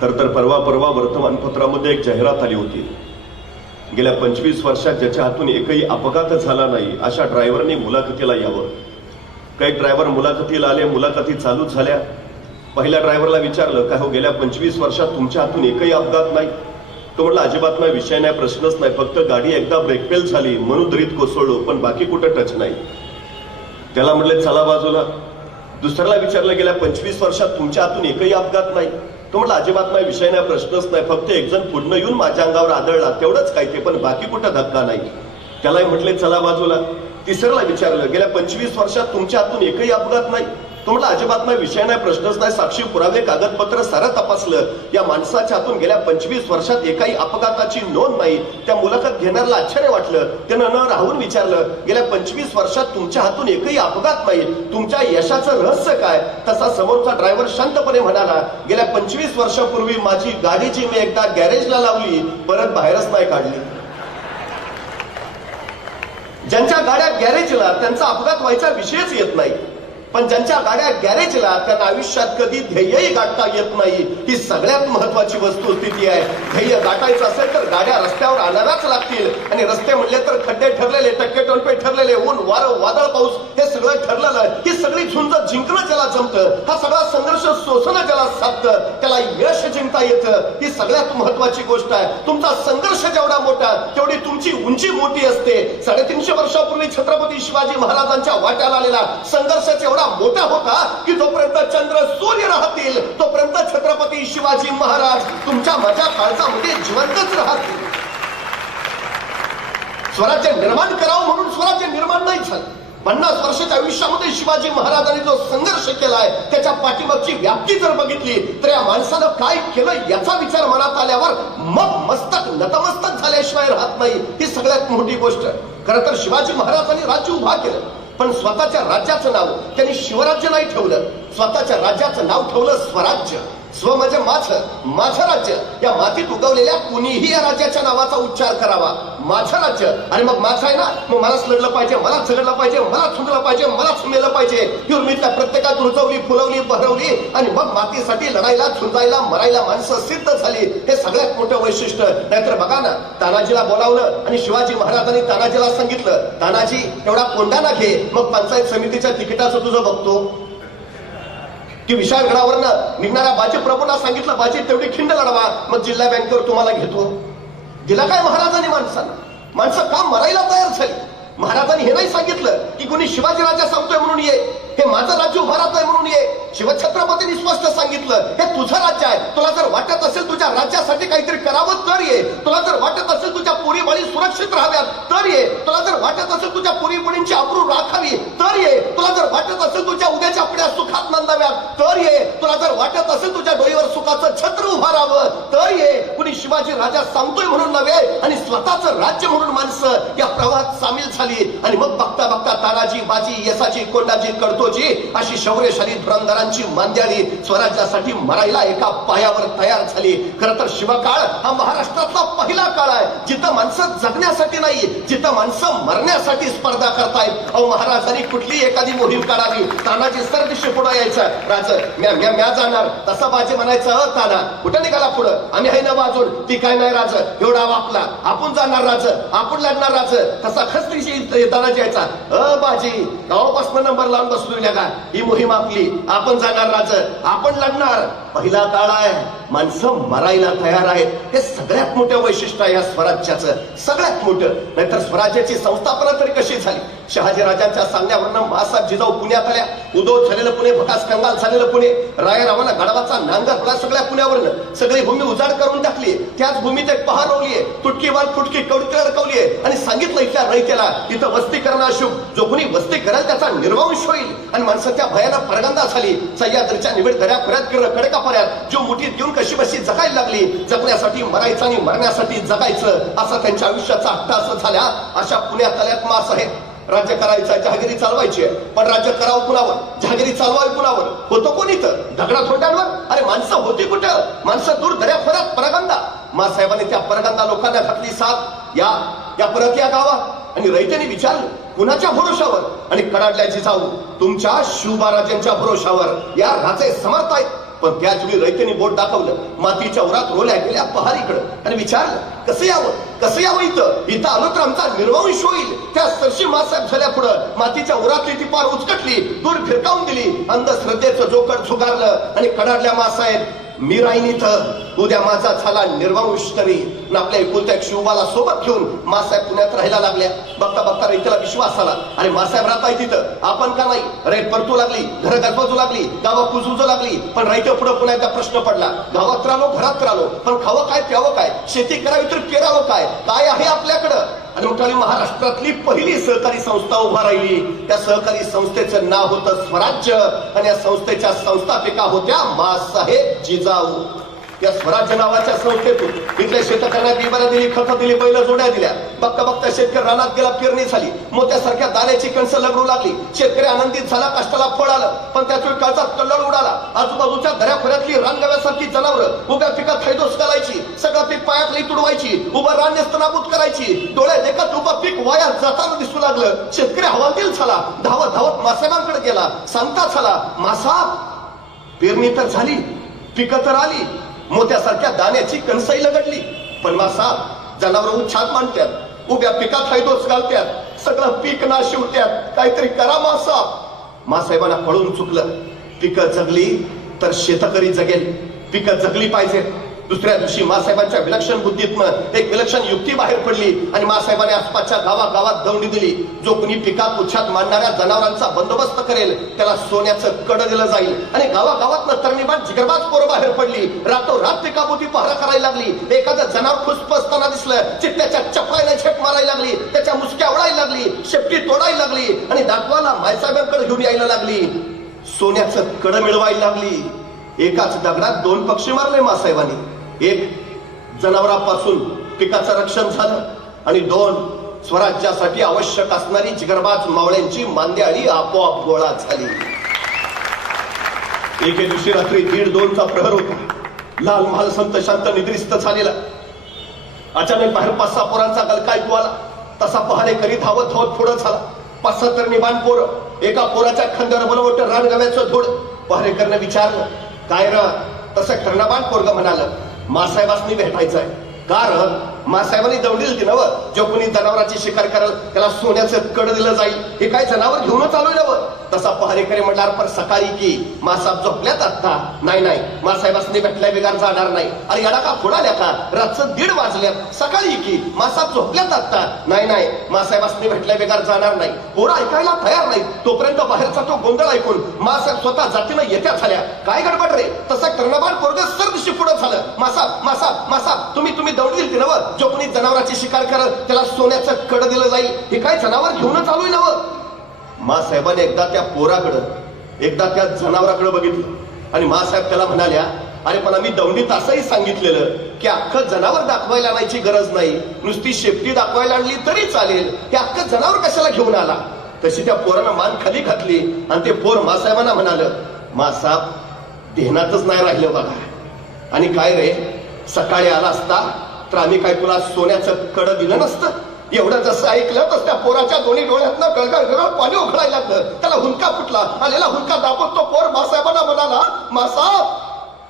खर तर परवा वर्तमानपत्रामध्ये एक जाहिरात आली होती. गेल्या 25 वर्षात ज्याच्या हातून एकही अपघात झाला नाही अशा ड्रायव्हरने मुलाखतीला यावं. काही ड्रायव्हर मुलाखतीला आले, मुलाखती चालू झाल्या. पहिल्या ड्रायव्हरला विचारलं, काय हो गेल्या 25 वर्षात तुमच्या हातून एकही अपघात नाही? तो म्हटला, अजिबात नाही, विषय नाही, प्रश्नच नाही, फक्त गाडी एकदा ब्रेक फेल झाली म्हणून दरीत कोसळलो, पण बाकी कुठं टच नाही. त्याला म्हटले चला बाजूला. दुसऱ्याला विचारलं, गेल्या 25 वर्षात तुमच्या हातून एकही अपघात नाही? तो म्हटला, अजिबात नाही, विषय नाही, प्रश्नच नाही, फक्त एक जण पुढनं येऊन माझ्या अंगावर आदळला तेवढंच काय ते, पण बाकी कुठं धक्का नाही. त्यालाही म्हटले चला बाजूला. तिसऱ्याला विचारलं, गेल्या 25 वर्षात तुमच्या हातून एकही अपघात नाही? तो म्हटला, अजिबात नाही, विषय नाही, प्रश्नच नाही, साक्षी पुरावे कागदपत्र सारं तपासलं, या माणसाच्या हातून गेल्या 25 वर्षात एकाही अपघाताची नोंद नाही. त्या मुलाखत घेणाऱ्याला आश्चर्य वाटलं. त्यानं न राहून विचारलं, गेल्या 25 वर्षात तुमच्या हातून एकही अपघात नाही, तुमच्या यशाचं रहस्य काय? तसा समोरचा ड्रायव्हर शांतपणे म्हणाला, गेल्या 25 वर्षापूर्वी माझी गाडीची मी एकदा गॅरेजला लावली, परत बाहेरच नाही काढली. ज्यांच्या गाड्या गॅरेजला त्यांचा अपघात व्हायचा विषयच येत नाही, पण ज्यांच्या गाड्या गॅरेजला त्यांना आयुष्यात कधी ध्येयही गाठता येत नाही. ही सगळ्यात महत्वाची वस्तुस्थिती आहे. ध्येय गाठायचं असेल तर गाड्या रस्त्यावर आणाव्याच लागतील, आणि रस्ते म्हणले तर खड्डे ठरलेले, टक्के टोलपे ठरलेले, ऊन वारं वादळ पाऊस हे सगळं ठरलेलं. ही सगळी झुंज जिंकणं ज्याला जमतं, हा सगळा संघर्ष सोसणं ज्याला साधतं, त्याला यश जिंकता येतं. ही सगळ्यात महत्वाची गोष्ट आहे. तुमचा संघर्ष जेवढा मोठा तेवढी तुमची उंची मोठी असते. 350 वर्षापूर्वी छत्रपती शिवाजी महाराजांच्या वाट्याला आलेला संघर्ष एवढा मोठा होता की जोपर्यंत चंद्र सूर्य राहतील तोपर्यंत छत्रपती शिवाजी महाराज तुमच्या माझ्या काळजामध्ये जिवंतच राहतील. स्वराज्य निर्माण करावं म्हणून स्वराज्य निर्माण नाही झालं. 50 वर्षाच्या आयुष्यामध्ये शिवाजी महाराजांनी जो संघर्ष केलाय त्याच्या पाठीमागची व्याप्ती जर बघितली तर या माणसानं काय केलं याचा विचार मनात आल्यावर मग मस्तक नतमस्तक झाल्याशिवाय राहत नाही. ही सगळ्यात मोठी गोष्ट. खरं तर शिवाजी महाराजांनी राज्य उभा केलं, पण स्वतःच्या राज्याचं नाव त्यांनी शिवराज्य नाही ठेवलं. स्वतःच्या राज्याचं नाव ठेवलं स्वराज्य. स्व म्हणजे माझं राज्य. या मातीत उगवलेल्या कुणीही या राज्याच्या नावाचा उच्चार करावा, माझं राज्य. आणि मग माझं आहे ना, मग मलाच लढलं पाहिजे, मलाच झगडलं पाहिजे, मलाच सुंदरलं पाहिजे, मलाच मेलं पाहिजे. ही उर्मितल्या प्रत्येकात रुजवली, फुलवली, बहरवली, आणि मग मातीसाठी लढायला, झुंजायला, मरायला माणसं सिद्ध झाली. हे सगळ्यात मोठं वैशिष्ट्य. नाहीतर बघा ना, तानाजीला बोलावलं आणि शिवाजी महाराजांनी तानाजीला सांगितलं, तानाजी एवढा कोंडाणा घे, मग पंचायत समितीच्या तिकिटाचं तुझं बघतो. की विशाळगडावरनं निघणाऱ्या बाजी प्रभूंना सांगितलं, बाजी तेवढी खिंड लढवा, मग जिल्हा बँकेवर तुम्हाला घेतो. दिला काय महाराजांनी माणसांना? माणसं का मरायला तयार झाली? महाराजांनी हे नाही सांगितलं की कोणी शिवाजी राजा सांगतोय म्हणून ये, हे माझं राज्य उभा राहतोय म्हणून ये. शिवछत्रपतींनी स्पष्ट सांगितलं, हे तुझं राज्य आहे. तुला जर वाटत असेल तुझ्या राज्यासाठी काहीतरी करावं तर ये. तुला जर वाटत असेल तुझ्या पोरी बाळी सुरक्षित राहाव्यात तर ये. तुला जर वाटत असेल तुझ्या पोरी मुलींची अब्रू राखावी तर ये. तुला जर वाटत असेल तुझ्या उद्याच्या पिढ्या सुखात नांदाव्यात तर ये. तुला जर वाटत असेल तुझ्या डोईवर सुखाचं छत्र उभा राहावं तर ये. कुणी शिवाजी राजा सांगतोय म्हणून नव्हे, आणि स्वतःचं राज्य म्हणून माणसं या प्रवाहात सामील झाली. आणि मग बघता बघता तानाजी, बाजी, यसाची, कोंडाजी, कडतोजी अशी शौर्यशाली धुरंधरांची मांद्याळी स्वराज्यासाठी मरायला एका पायावर तयार झाली. खरं तर शिवकाळ हा महाराष्ट्रातला पहिला काळ आहे जिथं माणसं जगण्यासाठी नाही, जिथं माणसं मरण्यासाठी स्पर्धा करतायत. अहो, महाराजांनी कुठली एखादी मोहीम काढावी, तानाजी सरदिशी पुढे यायचं, राज म्या जाणार, तसा बाजी म्हणायचं, ताना कुठं निघाला पुढं, आम्ही आहे ना बाजून, ती काय नाही राज, एवढा वापला, आपण जाणार राज, आपण लढणार राज, तसा खस्तीशी तानाजी यायचा, बाजी गावापासून नंबर लावून बसलो का, ही मोहीम आपली, आपण जाणार राज, आपण लढणार. पहिला काळ आहे, माणसं मरायला तयार आहेत. हे सगळ्यात मोठं वैशिष्ट्य आहे या स्वराज्याचं, सगळ्यात मोठं. नाहीतर स्वराज्याची संस्थापना तरी कशी झाली? शहाजी राजांच्या सांगण्यावरनं मासाहेब जिजाऊ पुण्यात आल्या, उदो झालेलं पुणे, भकास कंगाल झालेलं पुणे, रायरावांना गडावाचा नांगर होता सगळ्या पुण्यावरनं. सगळी भूमी उजाड करून टाकली. त्याच भूमीत एक पहार रोवलीये, तुटकी वाल तुटकी कवडीत रकवलीये, आणि सांगितलं इथल्या रयतेला, इथं वस्ती करणं अशुभ, जो कोणी वस्ती करेल त्याचा निर्वंश होईल. आणि माणसं त्या भयानं परगंदा झाली. सह्याद्रीच्या निबिड दऱ्या खोऱ्यात कडका पर्यात जो मुठीत घेऊन कशी बशी जगायला लागली. जगण्यासाठी मरायचं आणि मरण्यासाठी जगायचं, असा त्यांच्या आयुष्याचा हट्ट असं झाल्या. अशा पुण्यात आल्यात मासाहेब. राज्य करायचं, जहागिरी चालवायची, पण राज्य करावं कुणावर, जहागिरी चालवावी कुणावर? होतो कोण इथं? दगडा थोड्यांवर? अरे माणसं होती कुठं? माणसं दूर दऱ्या खोऱ्यात परगंदा. मासाहेबांनी त्या परगंदा लोकांना घातली साथ. या परत या गावात. आणि रयतेने विचारलं, कुणाच्या भरोशावर? आणि कडाडल्या जिजाऊ, तुमच्या शिवबा राजांच्या भरोशावर. या राजे समर्थ आहेत, पण त्याच वेळी रयतेने बोट दाखवलं मातीच्या उरात रोल्या गेल्या पहारीकडं आणि विचारलं कसं यावं इथं आलो तर आमचा निर्वंश होईल. त्या सरशी मासाहेब झाल्या पुढं मातीच्या उरातली ती पार उचकटली, दूर फिरकावून दिली. अंधश्रद्धेचं जोकर झुगारलं आणि कडाडल्या मासाहेब मी राहीन इथं, उद्या माझा झाला निर्वंश तरी. आपल्या एकुलत्या शिवबाला सोबत घेऊन मासाहेब पुण्यात राहायला लागल्या. बघता बघता रयतेला विश्वास आला, अरे मासाहेब राहताय तिथं, आपण का नाही. रेत परतू लागली, घर गजबजू लागली, गावं कुजूजू लागली. पण रयते पुढं पुन्हा एकदा प्रश्न पडला, गावात राहिलो घरात राहिलो, पण खावं काय प्यावं काय, शेती करावी तर पेरावं काय, काय आहे आपल्याकडं. आणि मोठाली महाराष्ट्रातली पहिली सहकारी संस्था उभा राहिली. त्या सहकारी संस्थेचं नाव होतं स्वराज्य आणि या संस्थेच्या संस्थापिका होत्या मासाहेब जिजाऊ. या स्वराज्य नावाच्या संस्थेतून इथल्या शेतकऱ्यांना बिबाऱ्या दिली, खतं दिली, बैल जोड्या दिल्या. बघता बघता शेतकरी रानात गेला, पेरणी झाली, मोत्यासारख्या दाण्याची कणसं लगडू लागली. शेतकरी आनंदित झाला, कष्टाला फळ आलं. पण त्याच वेळी काळजात कल्लोळ उडाला. आजूबाजूच्या दऱ्याखोऱ्यातली रानगव्यासारखी जनावरं उभ्या पिकात थैदोस घालायची, सगळं पीक पायाखाली तुडवायची, उभं रान नेस्तनाबूत करायची. डोळे देखत उभं पीक वाया जाताना दिसू लागलं. शेतकरी हवालदिल झाला, धावत धावत मासाहेबांकडे गेला. सांगता झाला, मासाहेब पेरणी तर झाली, पिकं तर आली, मोत्यासारख्या दाण्याची कणसई लगडली, पण मासाहेब जनावर उच्छाद मांडतात, उभ्या पिकात हैदोस घालतात, सगळं पीक नाश होत्यात, काहीतरी करा मासाहेब. मासाहेबांना पळून चुकलं. पिकं जगली तर शेतकरी जगेल, पिकं जगली पाहिजे. दुसऱ्या दिवशी मासाहेबांच्या विलक्षण बुद्धीतनं एक विलक्षण युक्ती बाहेर पडली आणि मासाहेबांनी आसपासच्या गावागावात दौंडी दिली. जो कुणी पिकात उच्छाद मांडणाऱ्या जनावरांचा बंदोबस्त करेल त्याला सोन्याचं कड दिलं जाईल. आणि गावागावात तरणीबाण जिगरबाज पोरं बाहेर पडली. रातोरात पिकाभोवती पहारा करायला लागली. एखादं जनावर खुसपसताना दिसलं, चित्त्याच्या चपळाईने झेप मारायला लागली, त्याच्या मुसक्या ओढायला लागली, शेपटी तोडायला लागली आणि दाखवाला मायसाहेबांकडे घेऊन यायला लागली. सोन्याचं कड मिळवायला लागली. एकाच दगडात दोन पक्षी मारले मासाहेबांनी. एक जनावरांपासून पिकाचं रक्षण झालं आणि दोन स्वराज्यासाठी आवश्यक असणारी जिगरबाज मावळ्यांची मांदियाळी आपोआप गोळा झाली. एके दिवशी रात्री 1:30-2चा प्रहर होता. लाल महाल संत शांत निद्रिस्त झालेला. अचानक बाहेर 5-6 पोरांचा गलका ऐकू आला. तसा पहारेकरी धावत धावत पुढं झाला. 5-6 तरणीबाण पोरं. एका पोराच्या खांद्यावर बोलवट रानगव्याचं धूळ. पहारेकरनं विचारलं, काय र? तसं कर्णबाण पोरग म्हणाल, मासाहेबांनी भेटायचं आहे. कारण मासाहेबांनी दौंडी दिली नवं, जो कोणी जनावरांची शिकार करेल त्याला सोन्याचं कड दिलं जाईल. हे काय जनावर घेऊनच आलोय नवं. तसा पहारेकरी म्हणणार, पण सकाळी की मासाहेब झोपल्यात आता. नाही मासाहेबांनी भेटल्या बिगार जाणार नाही. अरे येडा का फोडाल्या का? रातचं 1:30 वाजल्यात. सकाळी की मासाहेब झोपल्यात आता. नाही मासाहेबांनी भेटल्या बिगार जाणार नाही. पोरं ऐकायला तयार नाही. तोपर्यंत बाहेरचा तो गोंधळ ऐकून मासाहेब स्वतः जातीनं येत्या झाल्या. काय गडबड रे? तसा कर्णबाण पोरग सरदिशी पुढं झालं. मासाहेब तुम्ही दौडी दिली नवं, जो कोणी जनावरांची शिकार करल त्याला सोन्याचं कड दिलं जाईल. हे काय जनावर घेऊनच आलोय नवं. मासाहेबांनी एकदा त्या पोराकडं, एकदा त्या जनावराकडे बघितलं आणि मासाहेब त्याला म्हणाल्या, अरे पण आम्ही दौंडीत असंही सांगितलेलं की अख्खं जनावर दाखवायला आणायची गरज नाही, नुसती शेपटी दाखवायला आणली तरी चालेल. हे अख्खं जनावर कशाला घेऊन आला? तशी त्या पोरानं मान खाली घातली आणि ते पोर मासाहेबांना म्हणाल, मासाहेब ध्यानातच नाही राहिलं बघा. आणि काय रे, सकाळी आला असता तर आम्ही काय तुला सोन्याचं कड दिलं नसतं? एवढं जसं ऐकलं तर त्या पोराच्या दोन्ही डोळ्यातनं गळगळ पाणी उघडायला लागलं. त्याला हुंका फुटला. आलेला हुंका दाबत तो पोर मासाहेबांना म्हणाला, मासाहेब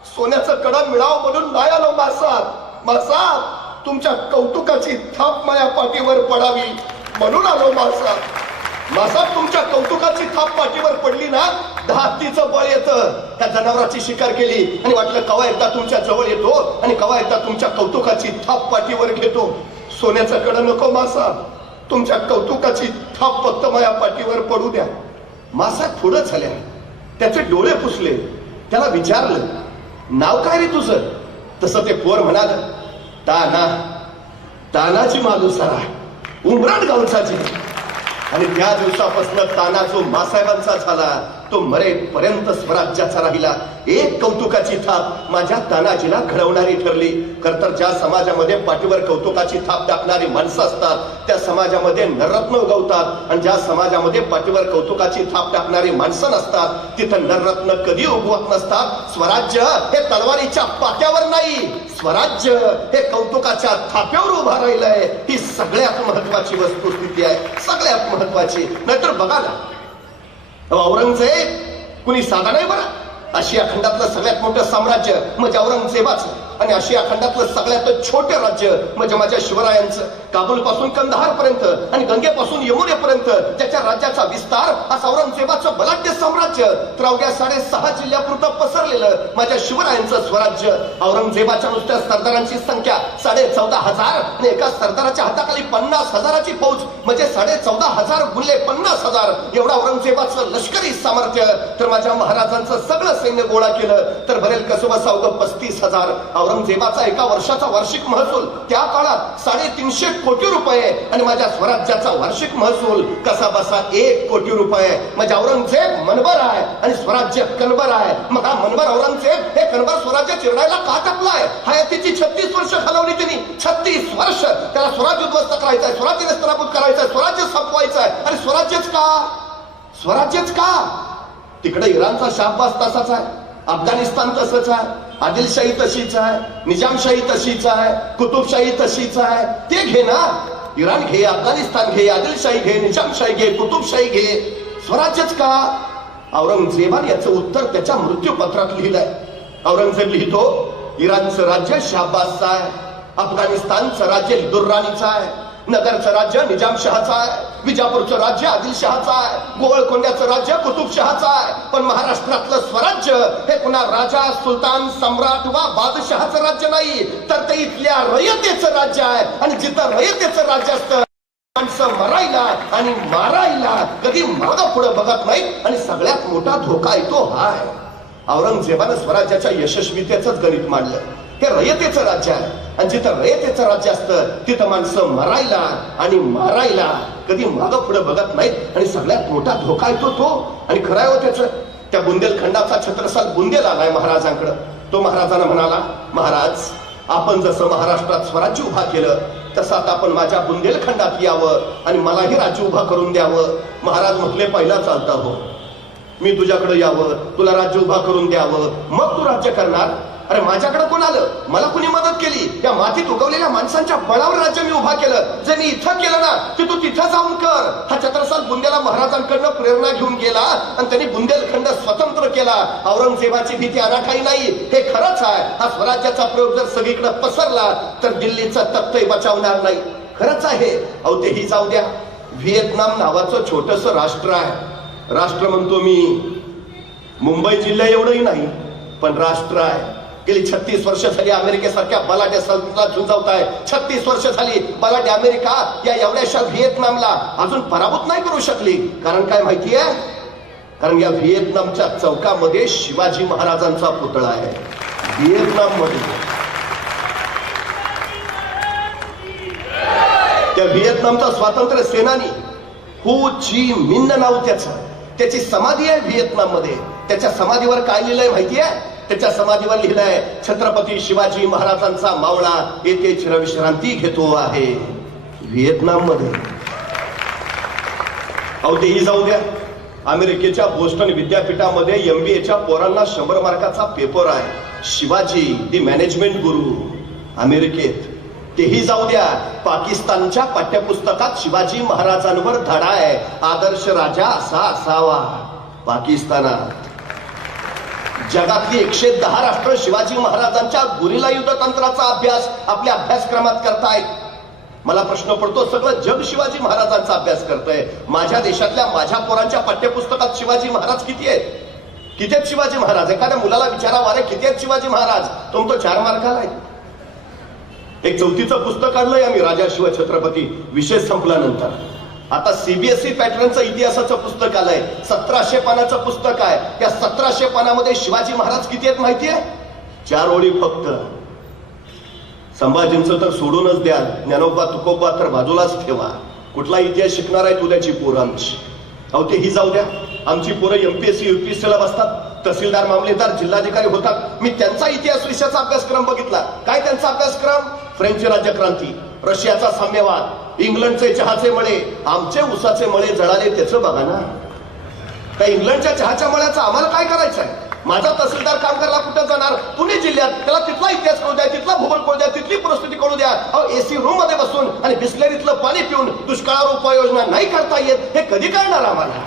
सोन्याचं कड मिळावं म्हणून नाही आलो मासाहेब, तुमच्या कौतुकाची थाप माझ्या पाठीवर पडावी म्हणून आलो मासाहेब, तुमच्या कौतुकाची थाप पाठीवर पडली ना 10 हत्तीचं बळ येतं. त्या जनावराची शिकार केली आणि वाटलं कवा एकदा तुमच्या जवळ येतो आणि कवा एकदा तुमच्या कौतुकाची थाप पाठीवर घेतो. सोन्याचं कड नको मासाहेब, तुमच्या कौतुकाची थाप फक्त माझ्या पाठीवर पडू द्या. मासाहेब पुढं झाल्या. त्याचे डोळे पुसले. त्याला विचारलं, नाव काय रे तुझं? तसं ते पोर म्हणाल, तानाची मालुसरा, उमराट गावचाची. आणि त्या दिवसापासून ताना जो मासाहेबांचा झाला तो मरेपर्यंत स्वराज्याचा राहिला. एक कौतुकाची थाप माझ्या तानाजीला घडवणारी ठरली. खरतर ज्या समाजामध्ये पाठीवर कौतुकाची थाप टाकणारी माणसं असतात त्या समाजामध्ये नररत्न उगवतात. आणि ज्या समाजामध्ये पाठीवर कौतुकाची थाप टाकणारी माणसं नसतात तिथं नररत्न कधी उगवत नसतात. स्वराज्य हे तलवारीच्या पाट्यावर नाही, स्वराज्य हे कौतुकाच्या थाप्यावर उभा राहिलंय. ही सगळ्यात महत्वाची वस्तुस्थिती आहे, सगळ्यात महत्वाची. नाहीतर बघा ना, औरंगजेब कुणी साधा नाही बरं. आशिया खंडातलं सगळ्यात मोठं साम्राज्य म्हणजे औरंगजेबाचं आणि आशिया खंडातलं सगळ्यात छोटं राज्य म्हणजे माझ्या शिवरायांचं. काबूल पासून कंदहार पर्यंत आणि गंगेपासून यमुनेपर्यंत ज्याच्या राज्याचा विस्तार असं औरंगजेबाचं बलाढ्य साम्राज्य तर अवघ्या 6.5 जिल्ह्यापुरतं पसरलेलं माझ्या शिवरायांचं स्वराज्य. औरंगजेबाच्या नुसत्या सरदारांची संख्या 14,500 आणि एका सरदाराच्या हाताखाली 50,000ची फौज म्हणजे 14,500 गुणिले 50,000 एवढा औरंगजेबाचं लष्करी सामर्थ्य. तर माझ्या महाराजांचं सगळं सैन्य गोळा केलं तर भरेल कसं बसा अवघं 35,000. औरंगजेबाचा एका वर्षाचा वार्षिक महसूल त्या काळात 350 कोटी रुपये आणि माझ्या स्वराज्याचा वार्षिक महसूल कसा बसा 1 कोटी रुपये. म्हणजे औरंगजेब मनबर आहे आणि स्वराज्य कणबर आहे. मग हा मनबर औरंगजेब हे कणबर स्वराज्य चिरडायला का टाकलाय? हयातीची 36 वर्ष घालवली त्यांनी. 36 वर्ष त्याला स्वराज्य उद्ध्वस्त करायचंय, स्वराज्य नेस्तनाबूत करायचंय, स्वराज्य संपवायचंय. आणि स्वराज्यच का? स्वराज्यच का? तिकडे इराणचा शाहबाज तसाच आहे, अफगाणिस्तान तसंच आहे, आदिलशाही तशीच आहे, निजामशाही तशीच आहे, कुतुबशाही तशीच आहे. ते घे ना, इराण घे, अफगाणिस्तान घे, आदिलशाही घे, निजामशाही घे, कुतुबशाही घे. स्वराज्यच का? औरंगजेबाने याचं उत्तर त्याच्या मृत्यूपत्रात लिहिलंय. औरंगजेब लिहितो, इराणचं राज्य शाहबाजचं आहे, अफगाणिस्तानचं राज्य दुर्राणीचं आहे, नगरचं राज्य निजामशहाचं आहे, विजापूरचं राज्य आदिलशहाचं आहे, गोवळकोंड्याचं राज्य कुतुबशहाचं आहे. पण महाराष्ट्रातलं स्वराज्य हे पुन्हा राजा, सुलतान, सम्राट वा बादशहाचं राज्य नाही, तर ते इथल्या रयतेचं राज्य आहे. आणि जिथं रयतेचं राज्य असतं माणसं मरायला आणि मारायला कधी मागं पुढे बघत नाही. आणि सगळ्यात मोठा धोका येतो हाय. औरंगजेबानं स्वराज्याच्या यशस्वीतेच गणित मांडलं. हे रयतेचं राज्य आहे आणि जिथं रयतेचं राज्य असतं तिथं माणसं मरायला आणि मारायला कधी मागं पुढे बघत नाहीत. आणि सगळ्यात मोठा धोका येतो तो. आणि खरं आहे त्याचं. त्या बुंदेलखंडाचा छत्रसाल बुंदेल आलाय महाराजांकडे. तो महाराजांना म्हणाला, महाराज आपण जसं महाराष्ट्रात स्वराज्य उभा केलं तसं आता आपण माझ्या बुंदेलखंडात यावं आणि मलाही राज्य उभा करून द्यावं. महाराज म्हटले, पहिला चालता हो, मी तुझ्याकडे यावं, तुला राज्य उभा करून द्यावं, मग तू राज्य करणार. अरे माझ्याकडे कोण आलं? मला कुणी मदत केली? या मातीत उगवलेल्या माणसांच्या बळावर राज्य मी उभा केलं. जे मी इथं केलं ना ते तू तिथं जाऊन कर. हा छत्रसाल बुंदेला महाराजांकडनं प्रेरणा घेऊन गेला आणि त्यांनी बुंदेलखंड स्वतंत्र केला. औरंगजेबाची भीती अनाठाई नाही, हे खरंच आहे. हा स्वराज्याचा प्रयोग जर सगळीकडे पसरला तर दिल्लीचा तख्तही बचावणार नाही. खरंच आहे. अहो तेही जाऊ द्या. व्हिएतनाम नावाचं छोटस राष्ट्र आहे. राष्ट्र म्हणतो मी, मुंबई जिल्हा एवढंही नाही पण राष्ट्र आहे. गेली 36 वर्ष झाली अमेरिकेसारख्या बलाढ्य सल्तनतला झुंजवताय. 36 वर्ष झाली बलाढ्य अमेरिका या एवढ्याशा व्हिएतनामला अजून पराभूत नाही करू शकली. कारण काय माहितीये? कारण या व्हिएतनामच्या चौकामध्ये शिवाजी महाराजांचा पुतळा आहे. व्हिएतनाम मध्ये त्या व्हिएतनामचा स्वातंत्र्य सेनानी हो ची मिन्न नाव त्याचं, त्याची समाधी आहे व्हिएतनाम मध्ये. त्याच्या समाधीवर काय लिहिलंय माहितीये? त्याच्या समाधीवर लिहिलंय, छत्रपती शिवाजी महाराजांचा मावळा येथे चिरविश्रांती घेतो आहे. व्हिएतनाम मध्ये. अहो तेही जाऊ द्या. अमेरिकेच्या बोस्टन विद्यापीठामध्ये MBAच्या पोरांना 100 मार्काचा पेपर आहे. शिवाजी दी मॅनेजमेंट गुरु अमेरिकेत. तेही जाऊ द्या. पाकिस्तानच्या पाठ्यपुस्तकात शिवाजी महाराजांवर धडा आहे, आदर्श राजा असा असावा. पाकिस्तानात जगातली 110 राष्ट्र शिवाजी महाराजांच्या गुरिला युद्ध तंत्राचा अभ्यास आपल्या अभ्यासक्रमात करतायत. मला प्रश्न पडतो, सगळं जग शिवाजी महाराजांचा अभ्यास करतंय. माझ्या देशातल्या माझ्या पोरांच्या पाठ्यपुस्तकात शिवाजी महाराज किती आहेत? किती आहेत शिवाजी महाराज? एखाद्या मुलाला विचारावं, अरे किती आहेत शिवाजी महाराज? तो 4 मार्काला आहे. एक 4थीचं पुस्तक काढलंय आम्ही, राजा शिव छत्रपती. विषय संपल्यानंतर आता CBSE पॅटर्नचं इतिहासाचं पुस्तक आलंय. 1700 पानाचं पुस्तक आहे. या 1700 पानामध्ये शिवाजी महाराज किती आहेत माहितीये? 4 ओळी फक्त. संभाजींचं तर सोडूनच द्या. ज्ञानोबा तुकोबा तर बाजूलाच ठेवा. कुठला इतिहास शिकणार आहे तुझ्याची पोरं आमची? अहो तेही जाऊ द्या. आमची पोरं MPSC UPSC ला बसतात, तहसीलदार, मामलेदार, जिल्हाधिकारी होतात. मी त्यांचा इतिहास विषयाचा अभ्यासक्रम बघितला. काय त्यांचा अभ्यासक्रम? फ्रेंच राज्यक्रांती, रशियाचा साम्यवाद, इंग्लंडचे चहाचे मळे, आमचे उसाचे मळे जळाले त्याचं बघा ना. त्या इंग्लंडच्या चहाच्या मळ्याचं आम्हाला काय करायचं आहे? माझा तहसीलदार काम करायला कुठं जाणार? पुणे जिल्ह्यात. त्याला तिथला इतिहास कळू द्या, तिथला भूगोल कळू द्या, तिथली परिस्थिती कळू द्या. AC रूम मध्ये बसून आणि बिस्लरीतलं पाणी पिऊन दुष्काळावर उपाययोजना नाही करता येत, हे कधी कळणार आम्हाला?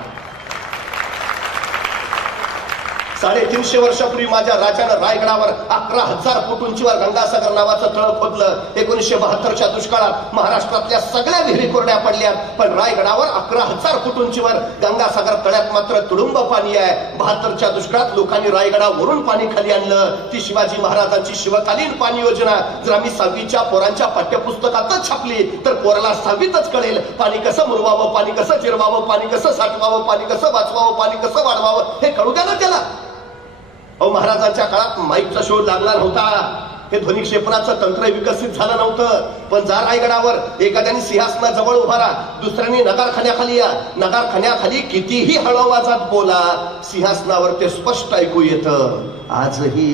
350 वर्षापूर्वी माझ्या राजानं रायगडावर 11,000 फूट उंचीवर गंगासागर नावाचं तळ खोदलं. 1972च्या दुष्काळात महाराष्ट्रातल्या सगळ्या विहिरी कोरड्या पडल्या, पण रायगडावर 11,000 फूट उंचीवर गंगासागर तळ्यात मात्र तुडुंब पाणी आहे. 72च्या दुष्काळात लोकांनी रायगडावरून पाणी खाली आणलं. ती शिवाजी महाराजांची शिवकालीन पाणी योजना जर आम्ही 6वीच्या पोरांच्या पाठ्यपुस्तकातच छापली तर पोराला 6वीतच कळेल पाणी कसं मुरवावं, पाणी कसं जिरवावं, पाणी कसं साठवावं, पाणी कसं वाचवावं, पाणी कसं वाढवावं हे कळू द्या ना त्याला. अहो, महाराजांच्या काळात माईकचा शोध लागला नव्हता, हे ध्वनी क्षेपणाचं तंत्र विकसित झालं नव्हतं. पण जा रायगडावर एखाद्याने सिंहासनाजवळ उभा राहा, दुसऱ्याने नगारखान्याखाली या, नगारखान्याखाली कितीही हळू आवाजात बोला, सिंहासनावर ते स्पष्ट ऐकू येतं. आजही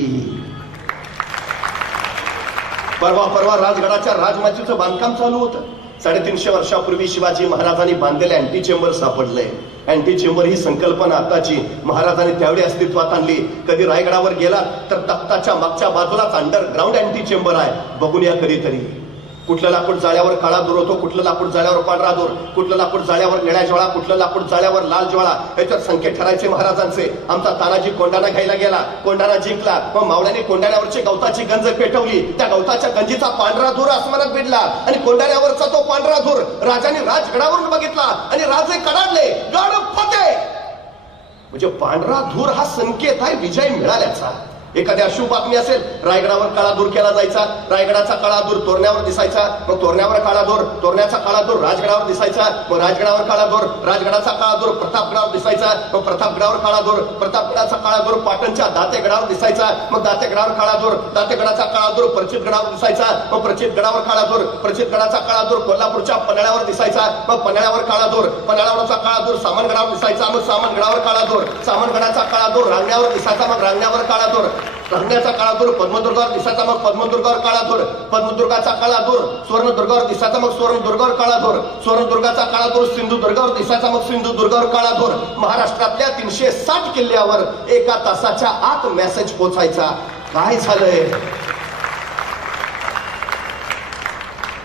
परवा राजगडाच्या राजमाचीचं बांधकाम चालू होतं. 350 वर्षापूर्वी शिवाजी महाराजांनी बांधलेले अँटी चेंबर सापडले. अँटी चेंबर ही संकल्पना आताची, महाराजांनी त्यावेळी अस्तित्वात आणली. कधी रायगडावर गेला तर तख्ताच्या मागच्या बाजूलाच अंडरग्राऊंड अँटी चेंबर आहे, बघून या कधीतरी. कुठलं लाकूड जाळ्यावर काळा दूर होतो, कुठलं लाकूड जाळ्यावर पांढरा दूर, कुठलं लाकूड जाळ्यावर निळ्या ज्वाळा, कुठलं लाकूड जाळ्यावर लाल ज्वाळा, याच्यात संकेत ठरायचे महाराजांचे. आमचा तानाजी कोंडाणा घ्यायला गेला, कोंडाणा जिंकला, मग मावळ्याने कोंडाण्यावरची गवताची गंज पेटवली, त्या गवताच्या गंजीचा पांढरा धूर आसमानात भिडला आणि कोंडाण्यावरचा तो पांढरा धूर राजाने राजगडावरून बघितला आणि राजे कडाडले, गड फते. म्हणजे पांढरा धूर हा संकेत आहे विजय मिळाल्याचा. एखाद्या अशुभ बातमी असेल, रायगडावर काळा दूर केला जायचा, रायगडाचा काळा दूर तोरण्यावर दिसायचा, मग तोरण्यावर काळा दूर, तोरण्याचा काळा दूर राजगडावर दिसायचा, मग राजगडावर काळा दूर, राजगडाचा काळा दूर प्रतापगडावर दिसायचा, मग प्रतापगडावर काळा दूर, प्रतापगडाचा काळा दूर पाटणच्या दातेगडावर दिसायचा, मग दातेगडावर काळा दूर, दातेगडाचा काळा दूर प्रचितगडावर दिसायचा, मग प्रचितगडावर काळा दूर, प्रचितगडाचा काळा दूर कोल्हापूरच्या पन्हाळ्यावर दिसायचा, मग पन्हाळ्यावर काळा दूर, पन्हाळ्यावरचा काळा दूर सामनगडावर दिसायचा, मग सामनगडावर काळा दूर, सामनगडाचा काळा दूर रांगण्यावर दिसायचा, मग रांगण्यावर काळा दूर, रांगण्याचा काळा दूर पद्मदुर्गावर दिसायचा, मग पद्मदुर्गावर काळा दूर, पद्मदुर्गाचा काळा दूर स्वर्णदुर्गावर दिसायचा, मग स्वर्णदुर्गावर काळा दूर, स्वर्णदुर्गाचा काळा दूर सिंधुदुर्गावर दिसायचा, मग सिंधुदुर्गावर काळा दूर. महाराष्ट्रातल्या 360 किल्ल्यावर 1 तासाच्या आत मेसेज पोचायचा. काय झालंय?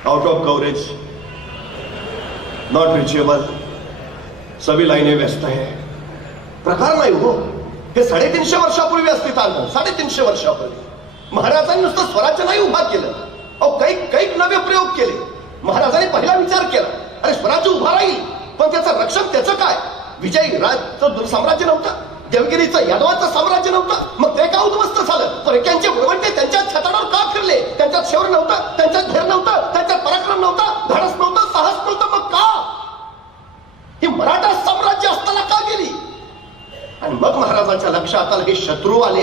Out of coverage, not reachable, सभी लाईने व्यस्त आहे. प्रकार नाही हो. हे 350 वर्षापूर्वी अस्तित्वात आलं. 350 वर्षापूर्वी महाराजांनी नुसतं स्वराज्य नाही उभा केलं, अहो काही नवे प्रयोग केले. महाराजांनी पहिला विचार केला, अरे स्वराज्य उभा राहील, पण त्याचं रक्षण त्याचं काय? विजयी राजचं साम्राज्य नव्हतं, देवगिरीचं यादवाचं साम्राज्य नव्हतं, मग ते का उद्ध्वस्त झालं? परक्यांचे वरवंटे त्यांच्या छताडावर का फिरले? त्यांच्यात शौर्य नव्हतं, त्यांच्यात धैर्य नव्हतं, त्यांच्यात पराक्रम नव्हता, धाडस नव्हतं, साहस नव्हतं, मग का? ही मराठा साम्राज्य असताना का गेली? आणि मग महाराजांच्या लक्षात आलं, हे शत्रू आले,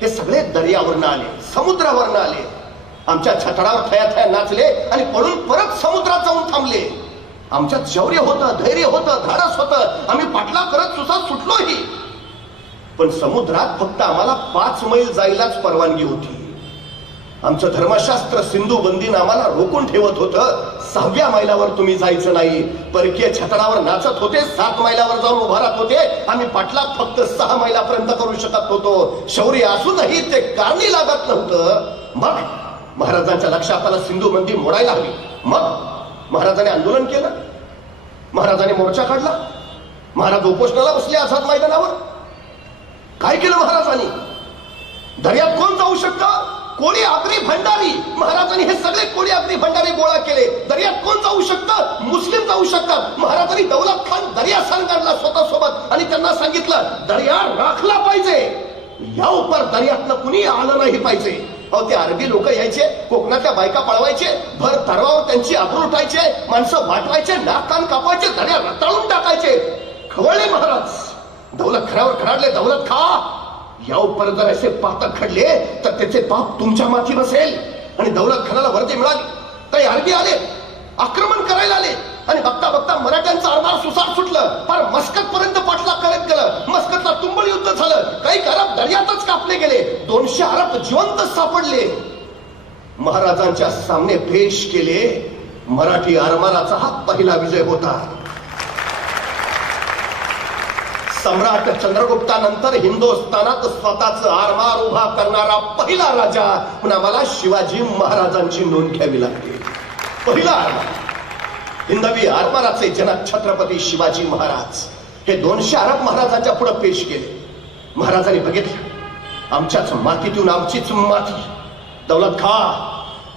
हे सगळे दर्यावरनं आले, समुद्रावरनं आले, आमच्या छतडावर थया नाचले आणि पळून परत समुद्रात जाऊन थांबले. आमच्यात शौर्य होतं, धैर्य होतं, धाडस होतं, आम्ही पाटला करत सुसाट सुटलोही, पण समुद्रात फक्त आम्हाला 5 मैल जायलाच परवानगी होती. आमचं धर्मशास्त्र सिंधू बंदीनं आम्हाला रोखून ठेवत होतं. 6व्या मैलावर तुम्ही जायचं नाही. परकीय छतडावर नाचत होते, 7 मैलावर जाऊन उभा राहत होते. आम्ही पाटलाग फक्त 6 मैलापर्यंत करू शकत होतो. शौर्य असूनही ते कारणी लागत नव्हतं. मग महाराजांच्या लक्षात आलं, सिंधू बंदी मोडायला हवी. मग महाराजांनी आंदोलन केलं, महाराजांनी मोर्चा काढला, महाराज उपोषणाला बसले आझाद मैदानावर. काय केलं महाराजांनी? दर्यात कोण जाऊ शकतं? कोळी अग्नी भंडारी. महाराजांनी हे सगळे कोळी अग्नी भंडारी गोळा केले. दर्यात कोण जाऊ शकतं? मुस्लिम जाऊ शकतात. महाराजांनी दौलत खान दर्या सान काढला स्वतः सोबत आणि त्यांना सांगितलं, दर्या राखला पाहिजे, या उपर दर्यातनं कुणी आलं नाही पाहिजे. अहो, ते अरबी लोक यायचे, कोकणातल्या बायका पळवायचे, भर तर्वावर त्यांची आबरू उठायचे, माणसं वाटवायचे, नाक कान कापायचे, दर्या रताळून टाकायचे. खवळले महाराज, दौलत खानावर खराडले. दौलत खा, या उपर जर असे पातक घडले तर त्याचे पाप तुमच्या माथी बसेल. आणि दौलत खानाला वर्दी मिळाली. काही अरबी आले, आक्रमण करायला आले आणि बघता बघता मराठ्यांचं आरमार सुसाट सुटलं. फार मस्कत पर्यंत पाठला करत गेलं. मस्कतला तुंबळ युद्ध झालं. काही अरब दर्यातच कापले गेले. 200 अरब जिवंत सापडले. महाराजांच्या सामने पेश केले. मराठी आरमाराचा हा पहिला विजय होता. सम्राट चंद्रगुप्तानंतर हिंदुस्थानात स्वतःच आरमार उभा करणारा पहिला राजा म्हणून आम्हाला शिवाजी महाराजांची नोंद घ्यावी लागते. पहिला आरमार, हिंदवी आरमाराचे जनक छत्रपती शिवाजी महाराज हे 200 अरब महाराजांच्या पुढे पेश केले. महाराजांनी बघितलं आमच्याच मातीतून आमचीच माती. दौलत खा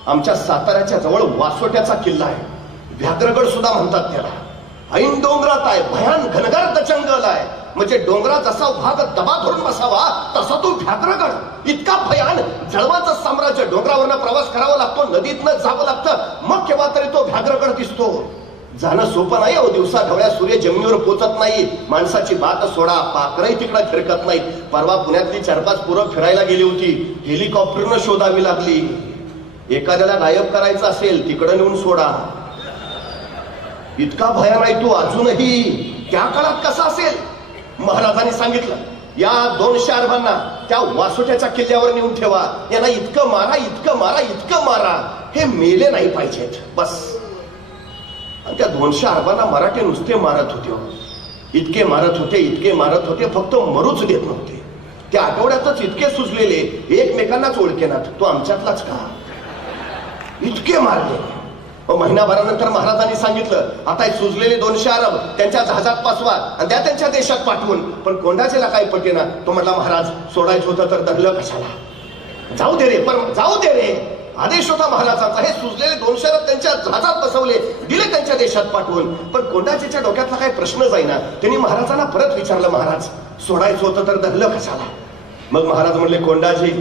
आमच्या साताऱ्याच्या जवळ वासोट्याचा किल्ला आहे. व्याघ्रगड सुद्धा म्हणतात त्याला. ऐन डोंगरात आहे, भयान घनगर्द जंगल आहे. म्हणजे डोंगरात जसा भाग दबा धरून बसावा तसा तो व्याघ्रगड इतका भयान. जळवाचं साम्राज्य. डोंगरावरनं प्रवास करावा लागतो, नदीतनं जावं लागतं, मग केव्हा तरी तो व्याघ्रगड दिसतो. जाणं सोपं नाही हो. दिवसा ढवळ्या सूर्य जमिनीवर पोचत नाही. माणसाची बात सोडा, पाखरही तिकडे फिरकत नाही. परवा पुण्यातली 4-5 पोरं फिरायला गेली होती. हेलिकॉप्टरनं शोधावी लागली. एखाद्याला गायब करायचं असेल तिकडं नेऊन सोडा. इतका भयान आहे तो अजूनही. त्या काळात कसा असेल? महाराजांनी सांगितलं या 200 अरबांना त्या वासोट्याच्या किल्ल्यावर नेऊन ठेवा. यांना इतकं मारा, इतकं मारा, इतकं मारा, हे मेले नाही पाहिजेत बस. आणि त्या 200 अरबांना मराठे नुसते मारत होते. इतके मारत होते, इतके मारत होते, फक्त मरूच देत नव्हते. त्या आठवड्यातच इतके सुजलेले एकमेकांनाच ओळखेनात. तो आमच्यातलाच का? इतके मारले. महिनाभरानंतर महाराजांनी सांगितलं आता हे सुजलेले 200 अरब त्यांच्या जहाजात पाचवा आणि त्या त्यांच्या देशात पाठवून. पण कोंडाचेला काही पटेना. तो म्हटला महाराज सोडायचं होतं तर धरलं कशाला? जाऊ दे रे, पण जाऊ दे रे. आदेश होता महाराजांचा. हे सुजलेले 200 अरब त्यांच्या जहाजात बसवले, दिले त्यांच्या देशात पाठवून. पण कोंडाचेच्या डोक्यातला काही प्रश्न जाईना. त्यांनी महाराजांना परत विचारलं महाराज सोडायचं होतं तर धरलं कशाला? मग महाराज म्हणले कोंडाजी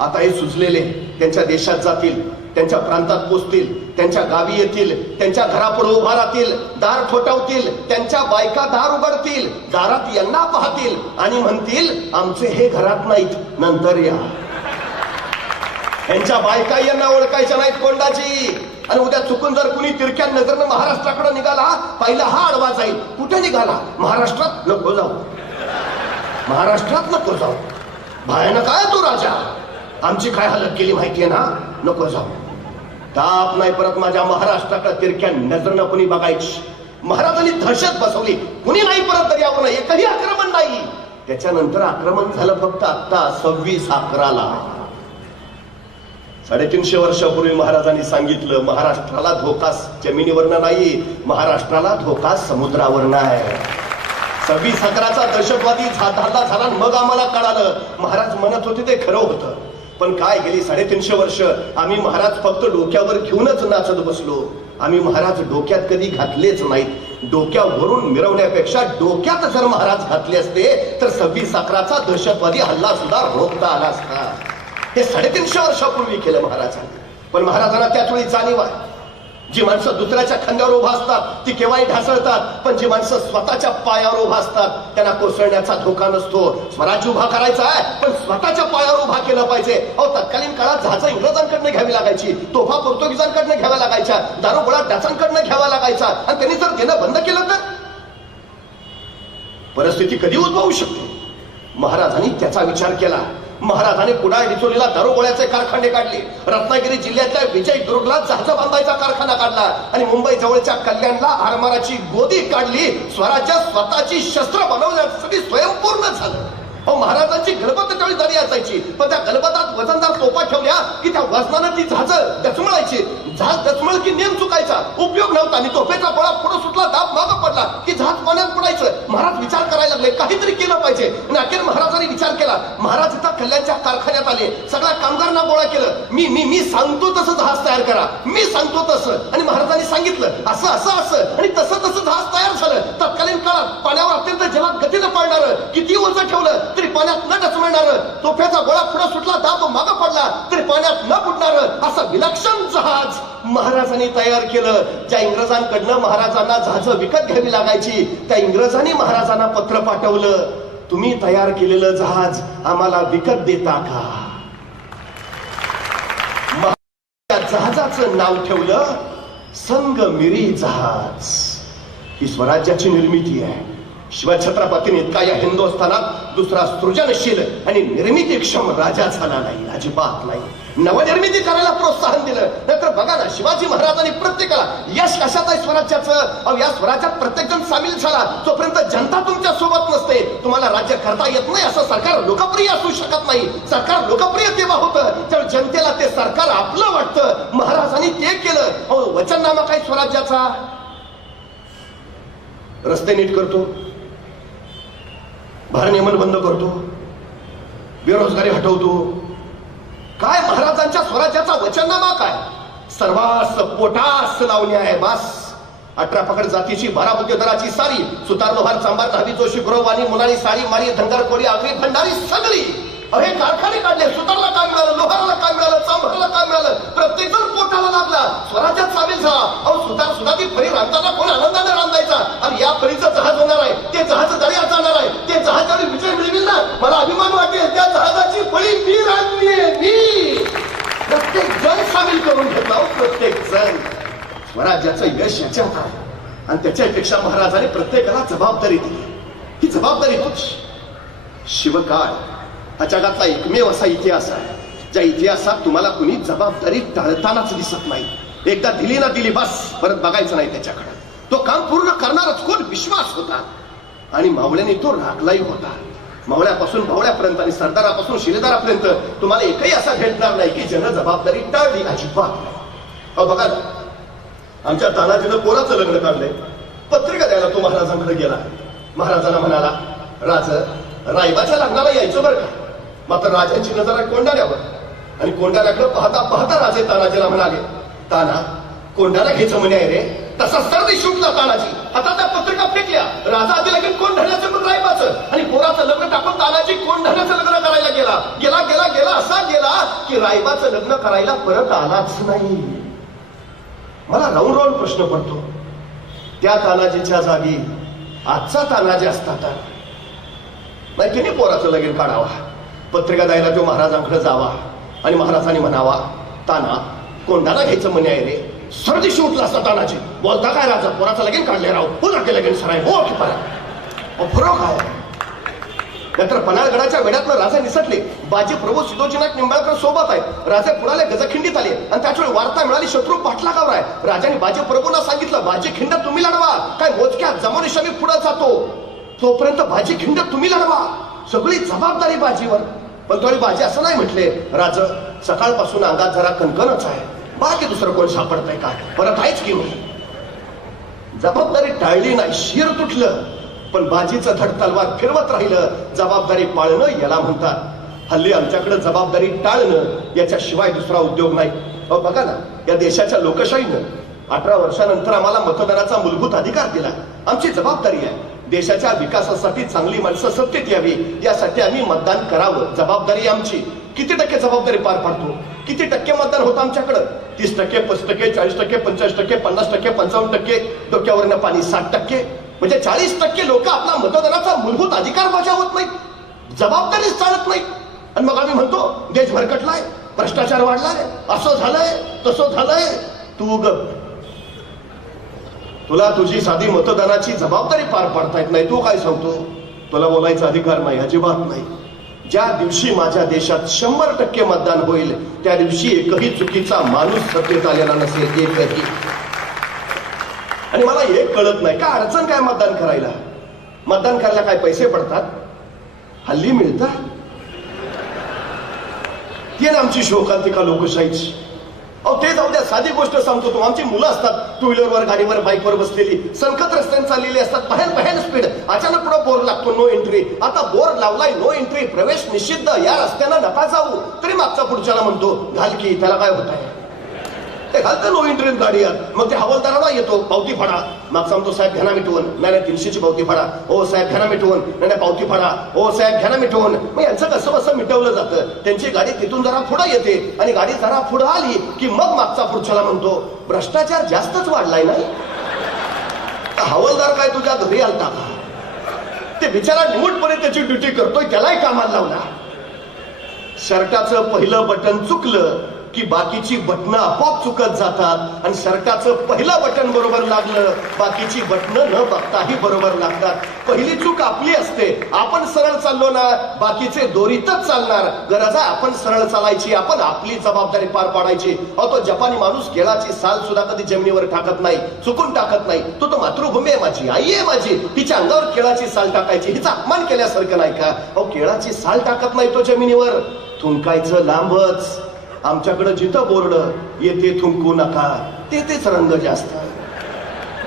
आता हे सुजलेले त्यांच्या देशात जातील, त्यांच्या प्रांतात पोचतील, त्यांच्या गावी येतील, त्यांच्या घरापुढे उभा राहतील, दार ठोठावतील, त्यांच्या बायका दार उघडतील, दारात यांना पाहतील आणि म्हणतील आमचे हे घरात नाहीत, नंतर या. यांच्या बायका यांना ओळखायच्या नाहीत कोंडाजी. आणि उद्या चुकून जर कुणी तिरक्या नजरनं महाराष्ट्राकडे निघाला, पहिला हा आडवा जाईल. कुठे निघाला? महाराष्ट्रात नको जाऊ, महाराष्ट्रात नको जाऊ. भयानक आहे तो राजा. आमची काय हालत केली माहितीये ना, नको जाऊ. ताप नाही परत माझ्या महाराष्ट्राकडे तिरक्या नजरनं कुणी बघायची. महाराजांनी दहशत बसवली. कुणी नाही परत दर्यावरनं, एकही आक्रमण नाही. त्याच्यानंतर आक्रमण झालं फक्त आता 26/11ला. 350 वर्षापूर्वी महाराजांनी सांगितलं महाराष्ट्राला धोका जमिनीवरनं नाही, महाराष्ट्राला धोका समुद्रावरनं आहे. 26/11चा दहशतवादी हल्ला झाला. मग आम्हाला कळालं महाराज म्हणत होते ते खरं होतं. पण काय गेली 350 वर्ष आम्ही महाराज फक्त डोक्यावर घेऊनच नाचत बसलो. आम्ही महाराज डोक्यात कधी घातलेच नाहीत. डोक्यावरून मिरवण्यापेक्षा डोक्यात जर महाराज घातले असते तर 26/11चा दहशतवादी हल्ला सुद्धा रोखता आला असता. हे 350 वर्षापूर्वी केलं महाराजांनी. पण महाराजांना त्याच वेळी जाणीव आहे जी माणसं दुसऱ्याच्या खांद्यावर उभा असतात ती केव्हाही ढासळतात, पण जी माणसं स्वतःच्या पायावर उभा असतात त्यांना कोसळण्याचा धोका नसतो. स्वराज्य उभा करायचा आहे पण स्वतःच्या पायावर उभा केलं पाहिजे. अहो तत्कालीन काळात जहाजं इंग्रजांकडनं घ्यावी लागायची, तोफा पोर्तुगीजांकडनं घ्याव्या लागायच्या, दारूगोळा डाचांकडनं घ्यावा लागायचा. आणि त्यांनी जर देणं बंद केलं तर परिस्थिती कधी उद्भवू शकते. महाराजांनी त्याचा विचार केला. महाराजांनी कुडाळ डिचोलीला दारूगोळ्याचे कारखाने काढले. रत्नागिरी जिल्ह्यातल्या विजयदुर्गला जहाज बांधायचा कारखाना काढला आणि मुंबई जवळच्या कल्याणला आरमाराची गोदी काढली. स्वराज्यात स्वतःची शस्त्र बनवण्यासाठी स्वयंपूर्ण झालं. महाराजांची गलबत त्यावेळी दरी असायची, पण त्या गलबतात वजनदार तोफा ठेवल्या की त्या वजनानं ती जहाज दचमळायची. जहाज दचमळ की नेम चुकायचा, उपयोग नव्हता. आणि तोफेचा गोळा पुढे सुटला, दाब मागं पडला की जहाज पाण्यात पडायचं. महाराज विचार करायला लागले काहीतरी केलं पाहिजे. आणि अखेर महाराजांनी विचार केला. महाराज इथं कल्याणच्या कारखान्यात आले, सगळ्या कामगारांना गोळा केलं. मी सांगतो तसं जहाज तयार करा, मी सांगतो तसं. आणि महाराजांनी सांगितलं असं असं असं आणि तसं तसं जहाज तयार झालं. तत्कालीन काळात पाण्यावर अत्यंत जलद गतीनं पळणार, किती ओझं ठेवलं तरी पाण्यात न डचमळणार, तोफ्याचा गोळा पुढे सुटला, दाब मागं पडला तरी पाण्यात न बुडणार, असं विलक्षण जहाज महाराजांनी तयार केलं. ज्या इंग्रजांकडनं महाराजांना जहाज विकत घ्यावी लागायची त्या इंग्रजांनी महाराजांना पत्र पाठवलं, तुम्ही तयार केलेलं जहाज आम्हाला विकत देता का? जहाजाचं नाव ठेवलं संगमिरी जहाज. ही स्वराज्याची निर्मिती आहे. शिवछत्रपतीने इतका या हिंदुस्थानात दुसरा सृजनशील आणि निर्मितीक्षम राजा झाला नाही, अजिबात नाही. नवनिर्मिती करायला प्रोत्साहन दिलं. नंतर बघा ना शिवाजी महाराजांनी प्रत्येकाला यश कशात आहे स्वराज्याचं. या स्वराज्यात प्रत्येक जण सामील झाला. जोपर्यंत जनता तुमच्या सोबत नसते तुम्हाला राज्य करता येत नाही. असं सरकार लोकप्रिय असू शकत नाही. सरकार लोकप्रिय तेव्हा होतं तर जनतेला ते सरकार आपलं वाटतं. महाराजांनी ते केलं. वचननामा काय स्वराज्याचा? रस्ते नीट करतो, भारनियमन बंद करतो, बेरोजगारी हटवतो. काय महाराजांच्या स्वराज्याचा वचननामा काय? सर्वांस पोटास लावणी आहे बास. 18 पकड जातीची 12 बुद्धिधराची सारी सुतार लोहार चांबार न्हावी जोशी गुरववाणी मुलानी साडी मारी धनगर कोळी आगरी भंडारी सगळी. अरे कारखाने काढले. सुतारला काय मिळालं, लोहारला काय मिळालं, चांभारला काय मिळालं? प्रत्येक जण पोटाला लागला, स्वराज्यात सामील झाला. अहो सुतार सुद्धा ती फळी रांधताना कोण आनंदाने रांधायचा. आणि या फळीचं जहाज होणार आहे, ते जहाज दर्यात जाणार आहे, ते जहाजाने विजय मिळविल ना, मला अभिमान वाटेल. त्या जहाजाची फळी मी रांधलीये, मी. प्रत्येक जण सामील करून घेतला. प्रत्येक जण. स्वराज्याचं यश याच्यात आहे आणि त्याच्यापेक्षा महाराजांनी प्रत्येकाला जबाबदारी दिली. ही जबाबदारी तुझी. शिवकाळ हा जगातला एकमेव असा इतिहास आहे ज्या इतिहासात तुम्हाला कुणी जबाबदारी टाळतानाच दिसत नाही. एकदा दिली ना दिली बस, परत बघायचं नाही त्याच्याकडे. तो काम पूर्ण करणारच कोण विश्वास होता. आणि मावळ्याने तो राखलाही होता. मावळ्यापासून भावळ्यापर्यंत आणि सरदारापासून शिलेदारापर्यंत तुम्हाला एकही असा भेटणार नाही की ज्यानं जबाबदारी टाळली. अजिबात. अहो बघा, आमच्या तानाजीनं पोराचं लग्न काढलंय. पत्रिका द्यायला तो महाराजांकडे गेला. महाराजांना म्हणाला, राज रायबाच्या लग्नाला यायचं बरं का. मात्र राजांची नजर आहे कोंडाण्यावर. आणि कोंडाण्याकडे पाहता पाहता राजे तानाजीला म्हणाले, ताना कोंडाणा घ्यायचं म्हणे आहे रे. तसा सर्दी सुटला तानाजी. आता त्या पत्रिका फेकल्या. राजा आधी लगेच कोंढाण्याचं मग रायबाचं. आणि पोराचं लग्न टाकून तानाजी कोंढाण्याचं लग्न करायला गेला. गेला गेला गेला असा गेला की रायबाचं लग्न करायला परत आलाच नाही. मला राऊंड राऊंड प्रश्न पडतो, त्या तानाजीच्या जागी आजचा तानाजी असता तर नाही तिने पोराचं लगीन काढावा. पत्रिका द्यायला तो महाराजांकडे जावा आणि महाराजांनी म्हणावा, ताना कोंडाणा घ्यायचं म्हणे आहे रे. सर्दी सुटला असता तानाजी. बोलता काय राजा, पोराचं लगीन काढले राव, पुन्हा ते लगीन सराय हो की परत. फरक आहे. नंतर पन्हाळगडाच्या वेड्यातनं राजा निसटले. बाजी प्रभू सिद्धोजीनाथ निंबाळकर सोबत आहेत. राजे पुढाले गजखिंडीत आले आणि त्यावेळी वार्ता मिळाली शत्रू पाठलागावर आहे. राजाने बाजी प्रभूंना सांगितलं, बाजी खिंड तुम्ही लढवा. काय मोजक्या जमानिशा मी पुढे जातो, तोपर्यंत बाजी खिंड तुम्ही लढवा. सगळी जबाबदारी बाजीवर. पण थोडी बाजी असं नाही म्हटले, राज सकाळपासून अंगात जरा कणकणच आहे, बाकी दुसरं कोण सापडतंय काय, परत आहेच की मी. जबाबदारी टाळली नाही, शिर तुटलं, पण बाजीचं धड तलवार फिरवत राहिलं. जबाबदारी पाळणं याला म्हणतात. हल्ली आमच्याकडे जबाबदारी टाळणं याच्याशिवाय दुसरा उद्योग नाही. बघा ना, या देशाच्या लोकशाहीनं 18 वर्षानंतर आम्हाला मतदानाचा मूलभूत अधिकार दिला. आमची जबाबदारी आहे देशाच्या विकासासाठी चांगली माणसं सत्तेत यावी, यासाठी आम्ही मतदान करावं. जबाबदारी आमची. किती टक्के जबाबदारी पार पाडतो? किती टक्के मतदान होतं आमच्याकडं? 30%, 35%, 40%, 45%, 50%, 55%. डोक्यावरनं पाणी 60%. म्हणजे 40% लोक आपला मतदानाचा मूलभूत अधिकार बजावत नाही, जबाबदारीच चालत नाही. आणि मग आम्ही म्हणतो देश भरकटलाय, भ्रष्टाचार वाढलाय, असं झालंय, तसं झालंय. तू ग, तुला तुझी साधी मतदानाची जबाबदारी पार पाडता येत नाही, तू काय सांगतो? तुला बोलायचा अधिकार नाही, अजिबात नाही. ज्या दिवशी माझ्या देशात 100% मतदान होईल त्या दिवशी एकही चुकीचा माणूस सत्तेत आलेला नसेल, एकही. आणि मला एक कळत नाही, काय अडचण काय मतदान करायला? मतदान करायला काय पैसे पडतात? हल्ली मिळतात. ती ना आमची शोकांतिका लोकशाहीची. अहो ते जाऊ द्या, साधी गोष्ट सांगतो तो. आमची मुलं असतात टू व्हीलरवर, गाडीवर, बाईकवर बसलेली, संकट रस्त्याने चाललेली असतात, बाहेर स्पीड. अचानक पुढे बोर लागतो, नो एंट्री. आता बोर लावलाय, नो एंट्री, प्रवेश निषिद्ध, या रस्त्यानं नका जाऊ. तरी मागचा पुढच्याला म्हणतो घाल की, त्याला काय होत आहे? ते घालतं नो एंट्री गाडीत. मग ते हवालदाराला येतो, पावती फाडा. मागचा म्हणतो साहेब घ्या ना मिटवून. नाही 300ची पावती फाडा. हो साहेब घ्या ना मिटवून. नाही पावती फाडा. हो साहेब घ्या ना मिटवून. मग यांचं कसं कसं मिटवलं जातं. त्यांची गाडी तिथून जरा पुढे येते आणि गाडी जरा पुढे आली की मग मागचा पुढच्याला म्हणतो भ्रष्टाचार जास्तच वाढलाय नाही. हवालदार काय तुझ्या घरी आलता का? ते बिचारा निमूटपणे त्याची ड्युटी करतोय, त्यालाही कामाला लावला. शर्टाचं पहिलं बटन चुकलं की बाकीची बटणं आपोआप चुकत जातात. आणि शर्टाचं पहिलं बटन बरोबर लागलं, बाकीची बटणं न बघताही बरोबर लागतात. पहिली चूक आपली असते. आपण सरळ चाललो ना, बाकीचे दोरीतच चालणार. गरज आहे आपण सरळ चालायची, आपण आपली जबाबदारी पार पाडायची. अहो तो जपानी माणूस केळाची साल सुद्धा कधी जमिनीवर टाकत नाही, चुकून टाकत नाही. तो मातृभूमी आहे माझी, आई आहे माझी, तिच्या अंगावर केळाची साल टाकायची, हिचा अपमान केल्यासारखं नाही का? अहो केळाची साल टाकत नाही तो जमिनीवर, थुंकायचं लांबच. आमच्याकडे जिथं बोर्ड येते थुंकू नका, तेच रंग जास्त.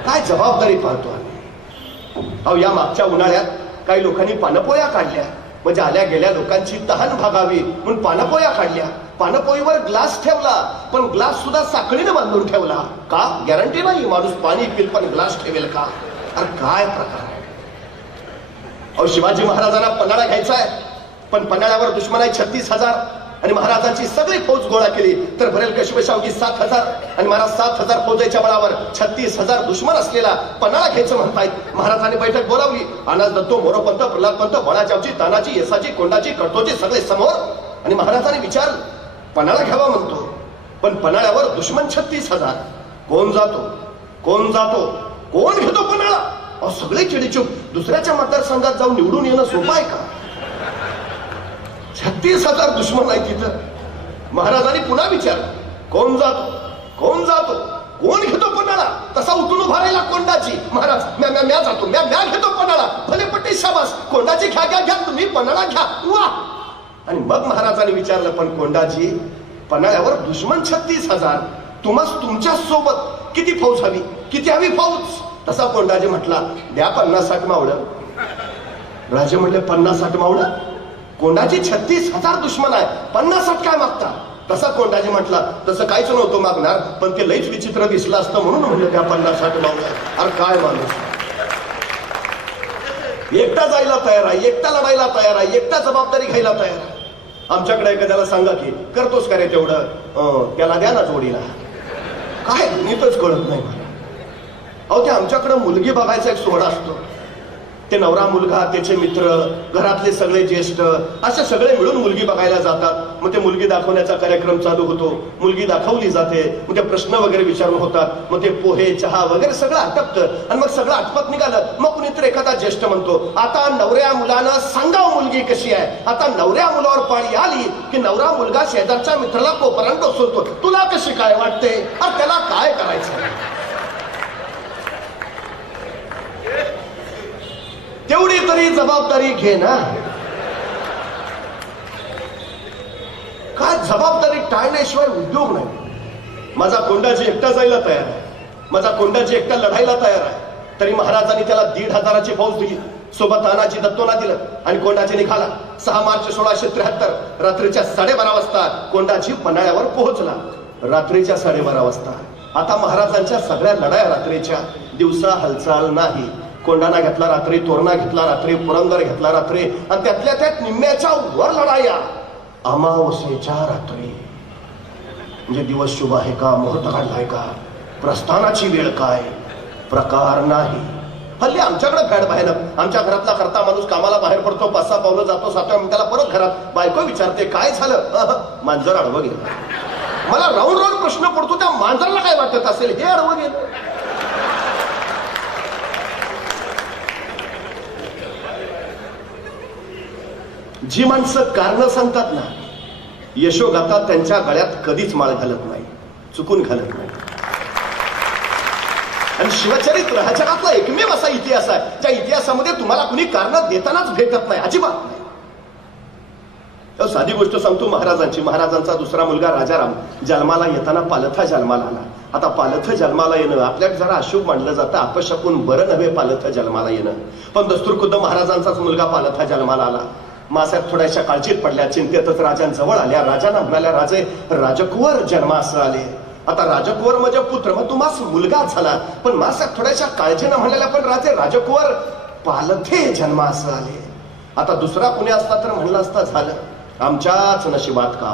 काय जबाबदारी पाहतो आम्ही. अहो या मागच्या उन्हाळ्यात काही लोकांनी पानपोळ्या काढल्या. म्हणजे आल्या गेल्या लोकांची तहान भागावी म्हणून पानपोया काढल्या. पानपोईवर ग्लास ठेवला, पण ग्लास सुद्धा साखळीने बांधून ठेवला. का? गॅरंटी नाही माणूस पाणी पिल पण ग्लास ठेवेल का? अरे काय प्रकार आहे. अहो, शिवाजी महाराजांना पन्हाळा घ्यायचा आहे, पण पन्हाळ्यावर दुश्मन आहे 36,000 आणि महाराजांची सगळी फौज गोळा केली तर भरेल कशमेशावगी 7,000 आणि महाराज 7,000 फौजेच्या बळावर 36,000 दुश्मन असलेला पन्हाळा घ्यायचं म्हणतायत. महाराजांनी बैठक बोलावली. अनाज दत्तो, मोरोपंत, प्रल्हादपंत, बळाजावची, तानाची, येसाची, कोंडाची, कडतोची सगळे समोर. आणि महाराजांनी विचारलं, पन्हाळा घ्यावा म्हणतो, पण पन्हाळ्यावर दुश्मन 36,000. कोण जातो? कोण जातो? कोण घेतो पन्हाळा? अहो, सगळे चिडीचूप. दुसऱ्याच्या मतदारसंघात जाऊन निवडून येणं सोपं आहे का? 36,000 दुश्मन आहे तिथं. महाराजांनी पुन्हा विचारलं, कोण जातो? कोण जातो? कोण घेतो पन्हाळा? तसा उठून उभा राहिला कोंडाची. महाराज, म्या जातो, म्या घेतो पन्हाळा. भले पट्टी शाबास, कोंडाची घ्या घ्या घ्या, तुम्ही पन्हाळा घ्या. वा. आणि मग महाराजांनी विचारलं, पण कोंडाजी, पन्हाळ्यावर दुश्मन 36,000, तुम्हाला तुमच्या सोबत किती फौज हवी? किती हवी फौज? तसा कोंडाजी म्हटला, द्या 50-60 मावळं. राजे म्हणले, 50-60 मावळं? कोंडाजी 36,000 दुश्मन आहे, 50-60 काय मागता? तसा कोंडाजी म्हटला, तसं काहीच नव्हतं मागणार, पण ते लईच विचित्र दिसलं असतं म्हणून म्हणलं त्या 50-60 मावळं. अरे काय माणूस, एकटा जायला तयार आहे, एकटा लढायला तयार आहे, एकटा जबाबदारी घ्यायला तयार आहे. आमच्याकडे एखाद्याला सांगा की करतोस का रे तेवढं, त्याला द्या ना जोडीला. काय नीतच कळत नाही मला. अहो, ते आमच्याकडे मुलगी बघायचा एक सोहळा असतो. ते नवरा मुलगा, त्याचे मित्र, घरातले सगळे ज्येष्ठ असे सगळे मिळून मुलगी बघायला जातात. मग ते मुलगी दाखवण्याचा कार्यक्रम चालू होतो. मुलगी दाखवली जाते, मग ते प्रश्न वगैरे विचारून होतात. मग ते पोहे, चहा वगैरे सगळं आटपतं आणि मग सगळं आटपत निघालं. मग कुणीतरी एखादा ज्येष्ठ म्हणतो, आता नवऱ्या मुलानं सांगाव मुलगी कशी आहे. आता नवऱ्या मुलावर पाळी आली की नवरा मुलगा शेजारच्या मित्राला कोपरान डोसवतो, तुला कशी काय वाटते? अरे त्याला काय करायचं? तेवढी तरी जबाबदारी घे ना. काय जबाबदारी टाळण्याशिवाय उद्योग नाही. माझा कोंडाजी एकटा जायला तयार आहे, माझा कोंडाजी एकटा लढायला तयार आहे. तरी महाराजांनी त्याला 1,500ची फौज दिली, सोबत तानाजी दत्तोना दिलं आणि कोंडाजी निघाला. 6 मार्च 1673 रात्रीच्या 12:30 वाजता कोंडाजी पन्हाळ्यावर पोहोचला. रात्रीच्या 12:30 वाजता. आता महाराजांच्या सगळ्या लढाया रात्रीच्या, दिवसा हालचाल नाही. कोंडाणा घेतला रात्री, तोरणा घेतला रात्री, पुरंदर घेतला रात्री आणि त्यातल्या त्यात निम्म्याच्या वर लढाया अमावस्येच्या रात्री. म्हणजे दिवस शुभ आहे का? मुहूर्त काढलाय का? प्रस्थानाची वेळ काय? प्रकार नाही. हल्ली आमच्याकडे फॅड बाहेर. आमच्या घरातला करता माणूस कामाला बाहेर पडतो, 5-6 पावलं जातो, 7व्या मिनिटाला परत घरात. बायको विचारते, काय झालं? मांजर अडवं गेलं. मला राऊंड प्रश्न पडतो, त्या मांजरला काय वाटत असेल हे अडवं गेलं. जी माणसं कारण सांगतात ना, यशोगाथा त्यांच्या गळ्यात कधीच माळ घालत नाही, चुकून घालत नाही. आणि शिवचरित्र हा जगातला एकमेव असा इतिहास आहे ज्या इतिहासामध्ये तुम्हाला कुणी कारण देतानाच भेटत नाही, अजिबात नाही. साधी गोष्ट सांगतो महाराजांची. महाराजांचा दुसरा मुलगा राजाराम जन्माला येताना पालथा जन्माला आला. आता पालथ जन्माला येणं आपल्याला जरा अशुभ मानलं जातं, अपशकून बरं नव्हे पालथ जन्माला येणं. पण दस्तूर खुद्द महाराजांचाच मुलगा पालथा जन्माला आला. मासाहेब थोड्याशा काळजीत पडल्या, चिंतेतच राजांजवळ आल्या. राजांना म्हणाल्या, राजे राजकुवर जन्मास आले. आता राजकुवर म्हणजे पुत्र, मग तुम्हास मुलगा झाला. पण मासाहेब थोड्याशा काळजीनं म्हणाल्या, पण राजे राजकुवर पालथे जन्मास आले. आता दुसरा कुणी असता तर म्हणलं असता झालं आमच्याच नशिबात का.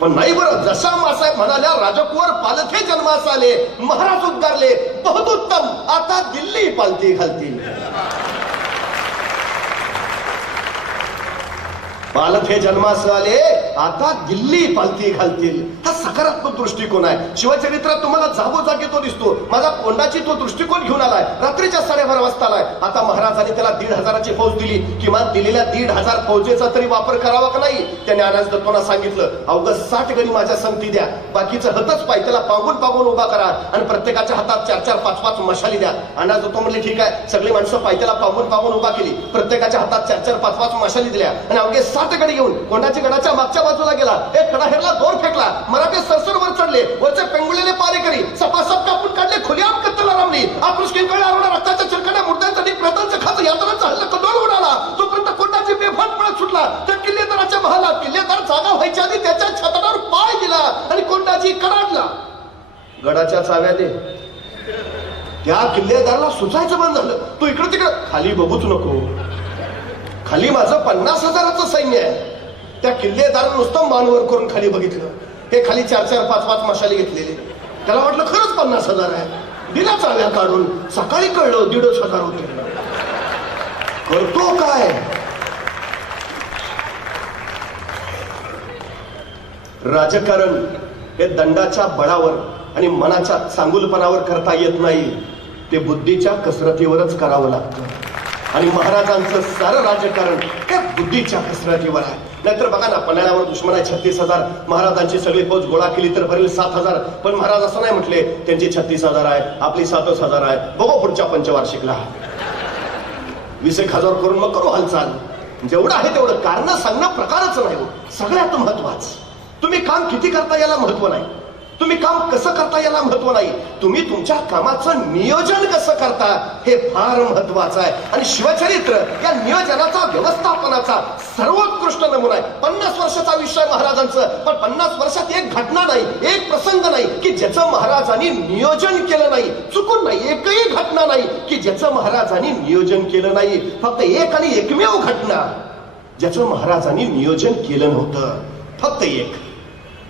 पण नाही बरं, जसा मासाहेब म्हणाल्या राजकुवर पालथे जन्मास आले, महाराज उद्गारले, बहुत उत्तम, आता दिल्ली पालथी घालतील. पालथे जन्मास आले, आता दिल्ली पालथी घालतील. हा सकारात्मक दृष्टिकोन आहे. शिवचरित्रात तुम्हाला जागोजागी तो दिसतो. माझा कोंडाची तो दृष्टिकोन घेऊन आलाय. रात्रीच्या 12:30 वाजता आलाय. आता महाराजांनी त्याला 1,500ची फौज दिली. किमान दिलेल्या 1,500 फौजेचा तरी वापर करावा का नाही. त्याने अनाज दत्तोना सांगितलं, अवघं 60 गडी माझ्या संगती द्या, बाकीचं हतच पाय त्याला पांगून उभा करा आणि प्रत्येकाच्या हातात 4-4, 5-5 मशाली द्या. अनाज दत्तो म्हणले, ठीक आहे. सगळी माणसं पायथ्याला पांगून उभा केली. प्रत्येकाच्या हातात 4-4, 5-5 मशाली दिल्या आणि अवघे 60 गडी घेऊन कोंडाची गडाच्या मागच्या बाजूला गेला. एक कडा हेरला, दोर फेकला. मराठे सरसर वर चढले. वरचे पेंगुळलेले पारेकरी सपासप कापून काढले. खुलेआम कत्तला रमली. आकृष्किंकळे आरोडा रक्ताच्या चिरकड्या मुर्द्यांसाठी प्रतांचं खातं यात्रांचा हल्ला कदोल उडाला. तोपर्यंत कोंडाची गडाच्या चाव्या दे. त्या किल्लेदाराला सुचायचं बंद झालं. तू इकडं तिकडं खाली बघूच नको. खाली माझं 50,000चं सैन्य आहे. त्या किल्लेदारानं नुसतं मानवर करून खाली बघितलं. हे खाली 4-4, 5-5 मशाली घेतलेले. त्याला वाटलं खरंच 50,000 आहे. दिला चाव्या काढून. सकाळी कळलं 1,500 होते. करतो काय? राजकारण हे दंडाच्या बळावर आणि मनाच्या चांगुलपणावर करता येत नाही. ते बुद्धीच्या कसरतीवरच करावं लागतं. आणि महाराजांचं सारं राजकारण हे बुद्धीच्या कसरतीवर आहे. नाहीतर बघा ना, पन्हाळ्यावर दुश्मन आहे 36,000. महाराजांची सगळी फौज गोळा केली तर भरेल 7,000. पण महाराज असं नाही म्हटले त्यांची 36,000 आहे, आपली 7,000 आहे. बघू पुढच्या पंचवार्षिकला 20,000 करून मग करू हालचाल. जेवढं आहे तेवढं. कारण सांगणं प्रकारच नाही हो. सगळ्यात महत्वाचं तुम्ही काम किती करता याला महत्व नाही. तुम्ही काम कसं करता याला महत्व नाही. तुम्ही तुमच्या कामाचं नियोजन कसं करता हे फार महत्वाचं आहे. आणि शिवचरित्र या नियोजनाचा, व्यवस्थापनाचा सर्वोत्कृष्ट नमुना आहे. 50 वर्षाचं आयुष्य आहे महाराजांचं. पण 50 वर्षात एक घटना नाही, एक प्रसंग नाही की ज्याचं महाराजांनी नियोजन केलं नाही. चुकून नाही. एकही घटना नाही की ज्याचं महाराजांनी नियोजन केलं नाही. फक्त एक आणि एकमेव घटना ज्याचं महाराजांनी नियोजन केलं नव्हतं. फक्त एक.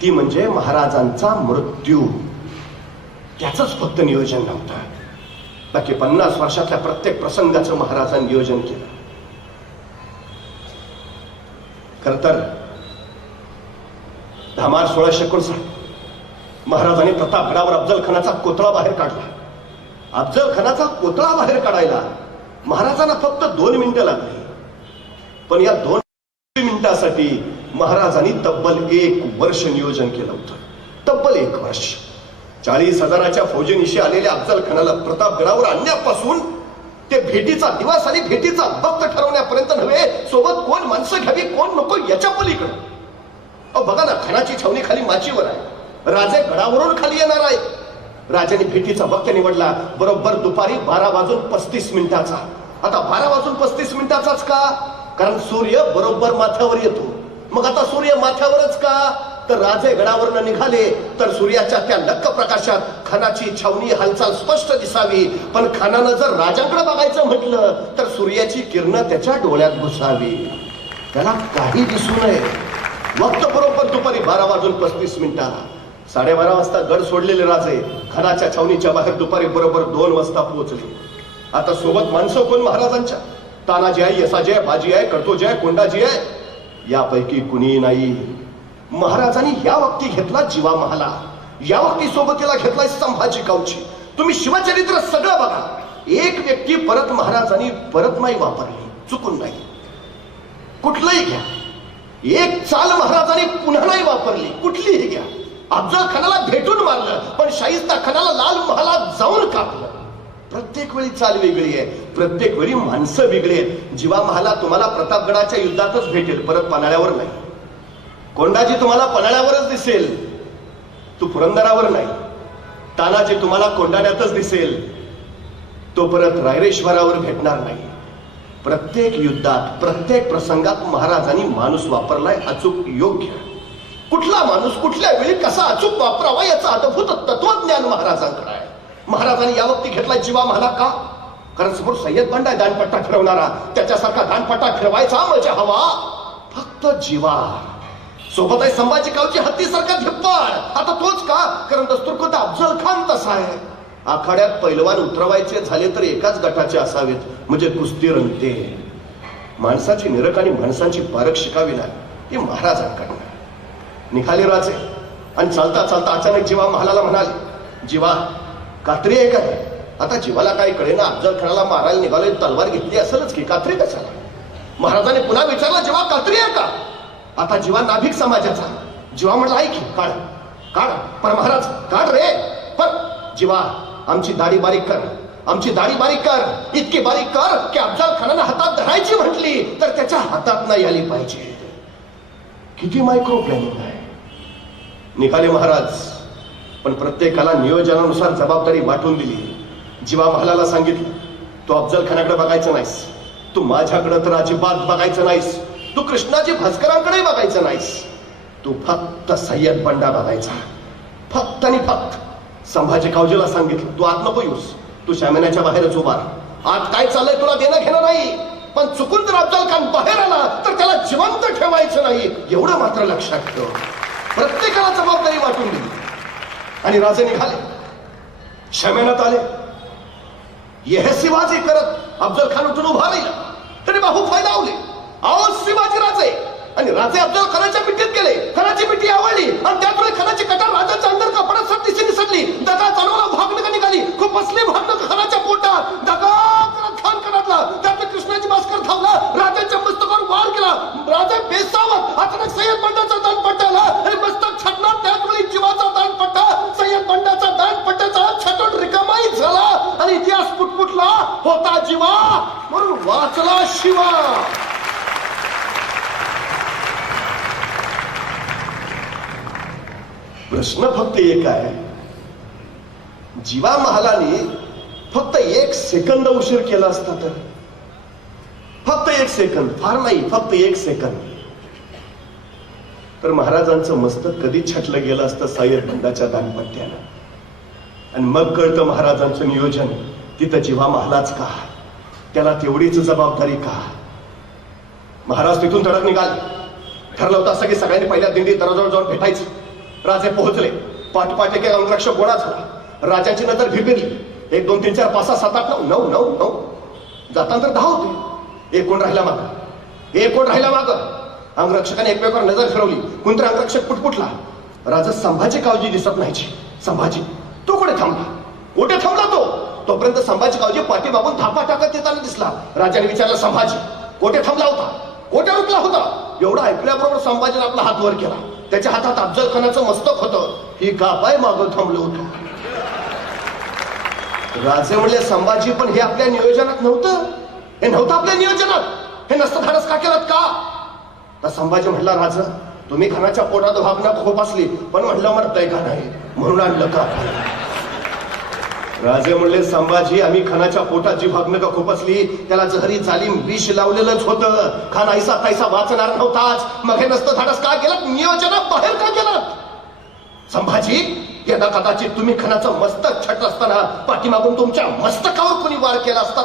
ती म्हणजे महाराजांचा मृत्यू. त्याचंच फक्त नियोजन नव्हतं. बाकी 50 वर्षातल्या प्रत्येक प्रसंगाचं महाराजांनी नियोजन केलं. खर तर 10 मार्च 1659 महाराजांनी प्रतापगडावर अफजल खानाचा कोतळा बाहेर काढला. अफजल खानाचा कोतळा बाहेर काढायला महाराजांना फक्त 2 मिनिटं लागली. पण या 2 मिनिटासाठी महाराजांनी तब्बल 1 वर्ष नियोजन केलं होतं. तब्बल 1 वर्ष. 40,000च्या फौजेनिशी आलेल्या अफजल खानाला प्रतापगडावर आणण्यापासून ते भेटीचा दिवस आणि भेटीचा वक्त ठरवण्यापर्यंत नव्हे, सोबत कोण माणसं घ्यावी कोण नको याच्या पलीकडे. बघा ना, खानाची छावणी खाली माचीवर आहे. राजे गडावरून खाली येणार आहेत. राजाने भेटीचा वक्त निवडला बरोबर दुपारी 12:35. आता 12:35 का? कारण सूर्य बरोबर माथ्यावर येतो. मग आता सूर्य माथ्यावरच का? तर राजे गडावरून निघाले तर सूर्याच्या त्या लक्क प्रकाशात खानाची छावणी हालचाल स्पष्ट दिसावी. पण खानानं जर राजांकडे बघायचं म्हटलं तर सूर्याची किरण त्याच्या डोळ्यात घुसावी. त्याला काही दिसू नये. वक्त बरोबर दुपारी 12:35. 12:30 वाजता गड सोडलेले राजे खानाच्या छावणीच्या बाहेर दुपारी बरोबर 2 वाजता पोहोचले. आता सोबत माणसं कोण महाराजांच्या? तानाजी आहे, यसाजी आहे, बाजी आहे, कर्तोजी आहे, कोंडाजी आहे. यापैकी कुणी नाही. महाराजांनी या वक्ती घेतला जीवा महाला. या वक्ती सोबतीला घेतलाय संभाजी कावची. तुम्ही शिवचरित्र सगळं बघा. एक व्यक्ती परत महाराजांनी परत नाही वापरली. चुकून नाही. कुठलंही घ्या. एक चाल महाराजांनी पुन्हा नाही वापरली. कुठलीही घ्या. अफजल खानाला भेटून मारलं पण शाहिस्ता खानाला लाल महालात जाऊन कापलं. प्रत्येक वेळी चाल वेगळी आहे. प्रत्येक वेळी माणसं वेगळी आहेत. जीवा महाला तुम्हाला प्रतापगडाच्या युद्धातच भेटेल, परत पन्हाळ्यावर नाही. कोंडाजी तुम्हाला पन्हाळ्यावरच दिसेल, तू पुरंदरावर नाही. तानाजी तुम्हाला कोंडाण्यातच दिसेल, तो परत रायरेश्वरावर भेटणार नाही. प्रत्येक युद्धात, प्रत्येक प्रसंगात महाराजांनी माणूस वापरलाय अचूक योग्य. कुठला माणूस कुठल्या वेळी कसा अचूक वापरावा याचं अद्भुत तत्वज्ञान महाराजांकडे आहे. महाराजांनी या वक्ती घेतला जीवा महाला का? कारण समोर सय्यद बंड आहे दानपट्टा फिरवणारा. त्याच्यासारखा दानपट्टा फिरवायचा मजा हवा फक्त जीवा. सोबत आहे संभाजी कावची हत्तीसारखा धिप्पाड. आता तोच का? कारण दस्तूरखुद्द अफजल खान तसा आहे. आखाड्यात पैलवान उतरवायचे झाले तर एकाच गटाचे असावेत, म्हणजे कुस्ती रंगते. माणसाची निरख आणि माणसांची पारख शिकावी लागली. ती महाराजांकडनं. निघाले राजे आणि चालता चालता अचानक जीवा महालाला म्हणाले, जीवा कात्री आहे काय? आता जीवाला काय कळेना. अफजल खानाला मारायला निघाले, तलवार घेतली असेलच की, कात्री कशाला? महाराजांनी पुन्हा विचारला, जीवा कात्री आहे का? आता जीवा नाभिक समाजाचा. जीवा म्हटला, ऐक काढ काढ. पण महाराज काढ रे. पण जीवा आमची दाढी बारीक कर, आमची दाढी बारीक कर. इतकी बारीक कर की अफजल खानानं हातात धरायची म्हटली तर त्याच्या हातात नाही आली पाहिजे. किती मायक्रो प्लॅनिंग आहे. निघाले महाराज. पण प्रत्येकाला नियोजनानुसार जबाबदारी वाटून दिली. जीवा महालाला सांगितलं, तू अफजल खानाकडे बघायचं नाहीस, तू माझ्याकडे तर अजिबात बघायचं नाहीस, तू कृष्णाजी भास्करांकडे बघायचं नाहीस, तू फक्त सय्यद बंडा बघायचा. फक्त आणि फक्त. संभाजी कावजीला सांगितलं, तू आत नको येऊस, तू शामियानाच्या बाहेरच उभा राहा. आत काय चाललंय तुला देणं घेणं नाही, पण चुकून जर अफजल खान बाहेर आला तर त्याला जिवंत ठेवायचं नाही, एवढं मात्र लक्षात ठेव. प्रत्येकाला जबाबदारी वाटून दिली आणि राजे निघाले. शामियानात आले. यह शिवाजी करत अफजल खान उठून उभा राहिला. त्याने बाहू फैलावले, आओ शिवाजी राजे. आणि राजे अफजल खानाच्या पिटीत गेले. खानाची पिटी आवडली आणि त्यामुळे खानाची कटार राजाच्या अंदर कपड्यात सरतीशी निसटली. दगा चालवला, भागणं निघाली, खूप असली भागणं खानाच्या पोटात. दगा करत खान कडातला. त्यातलं कृष्णाची भास्कर धावला, राजाच्या मस्तकावर वार केला. राजा बेसावत अचानक सय्यद बंडाचा दान पट्टाला आणि मस्तक छाटला. त्याचवेळी जीवाचा दान पट्टा सय्यद बंडाचा दान पट्ट्याचा छाटून रिकामाही झाला आणि इतिहास पुटपुटला. होता जीवा म्हणून वाचला शिवा. प्रश्न फक्त एक आहे, जीवा महालाने फक्त 1 सेकंद उशीर केला असता तर, फक्त 1 सेकंद, फार नाही, फक्त 1 सेकंद, तर महाराजांचं मस्तक कधी छटलं गेलं असतं सय्यद बंडाच्या दानपट्ट्यानं. आणि मग कळतं महाराजांचं नियोजन तिथं जीवा महालाच का, त्याला तेवढीच जबाबदारी का. महाराज तिथून धडक निघाले. ठरलं होतं असं की सगळ्यांनी पहिल्या दिंडी दरवाजावर जाऊन भेटायचं. राजे पोहोचले. पाठपाठ एक अंगरक्षक गोळा झाला. राजाची नजर भिरभिरली. 1 2 3 4 5 6 7 8 9 9 9 जाताना तर 10 होते. एक कोण राहिला मागं, एक कोण राहिला मागं. अंगरक्षकाने एकमेकावर नजर फिरवली. कोणतरी अंगरक्षक पुटपुटला, राजा संभाजी कावजी दिसत नाही. संभाजी, तो कुठे थांबला, कुठे थांबला तो. तोपर्यंत संभाजी कावजी पाठीमागून थापा टाकत येताना दिसला. राजाने विचारलं, संभाजी कुठे थांबला होता, कुठे रुकला होता. एवढं ऐकल्याबरोबर संभाजीने आपला हात वर केला. त्याच्या हातात अफजल खानाचं मस्तक होतं. ही कापाय मागं थांबलं होतं. राजे म्हणले, संभाजी पण हे आपल्या नियोजनात नव्हतं, हे नव्हतं आपल्या नियोजनात, हे नसतं धाडस का केलं का. तर संभाजी म्हणला, राजा तुम्ही खानाच्या पोटात भागणं खूप असली, पण म्हणलं मरतय का नाही म्हणून आणलं का. राजे म्हणले, संभाजी आम्ही खानाच्या पोटात जी भागणं का खूप असली त्याला जहरी जालिम विष लावलेलंच होतं. खान ऐसा तैसा वाचणार नव्हताच. मग हे नसतं धाडस का केलं, नियोजना बाहेर का केलं. संभाजी, यदा कदाचित तुम्ही खानाचं मस्तक छट असताना पाठीमागून तुमच्या मस्तकावर कोणी वार केला असता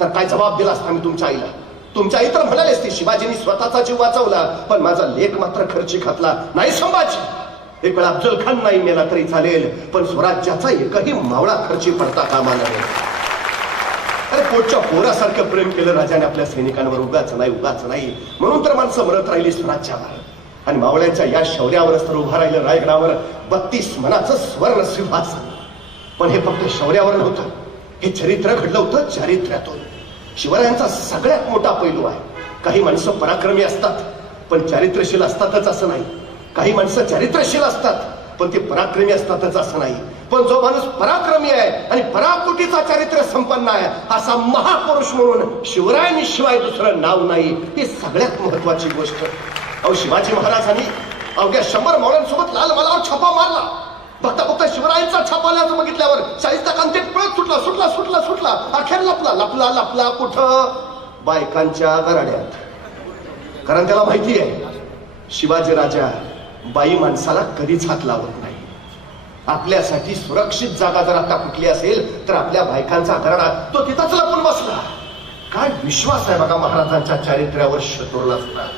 तर काय जबाब दिला असता मी तुमच्या आईला. तुमच्या आई तर म्हणाले असते, शिवाजींनी स्वतःचा जीव वाचवला पण माझा लेख मात्र खर्ची घातला नाही. संभाजी, एक वेळा अफजल खान नाही मेला तरी चालेल, पण स्वराज्याचा एकही मावळा खर्ची पडता कामा नये. अरे पोटच्या पोरासारखं प्रेम केलं राजाने आपल्या सैनिकांवर. उगाच नाही म्हणून तर माणसं मरत राहिली स्वराज्यावर. आणि मावळ्यांच्या या शौर्यावरच तर उभा राहिलं रायगडावर 32 मनाचं स्वर्ण सिंहासन. पण हे फक्त शौर्यावर नव्हतं, हे चरित्र घडलं होतं चारित्र्यातून. शिवरायांचा सगळ्यात मोठा पैलू आहे. काही माणसं पराक्रमी असतात पण चारित्र्यशील असतातच असं नाही. काही माणसं चारित्र्यशील असतात पण ते पराक्रमी असतातच असं नाही. पण जो माणूस पराक्रमी आहे आणि पराकोटीचा चारित्र्य संपन्न आहे असा महापुरुष म्हणून शिवरायांनी शिवाय दुसरं नाव नाही. ही सगळ्यात महत्वाची गोष्ट. अहो, शिवाजी महाराजांनी अवघ्या 100 मावळ्यांसोबत लाल मालावर छापा मारला. बघता शिवरायांचा छापा आल्याचं बघितल्यावर शाहिस्ता खान ते पळत सुटला. अखेर लपला कुठं, बायकांच्या गराड्यात. कारण त्याला माहिती आहे शिवाजी राजा बाई माणसाला कधीच हात लावत नाही. आपल्यासाठी सुरक्षित जागा जर आता कुठली असेल तर आपल्या बायकांचा गराडा तो तिथंच लपून बसला. काय विश्वास आहे बघा महाराजांच्या चारित्र्यावर शत्रूला असता.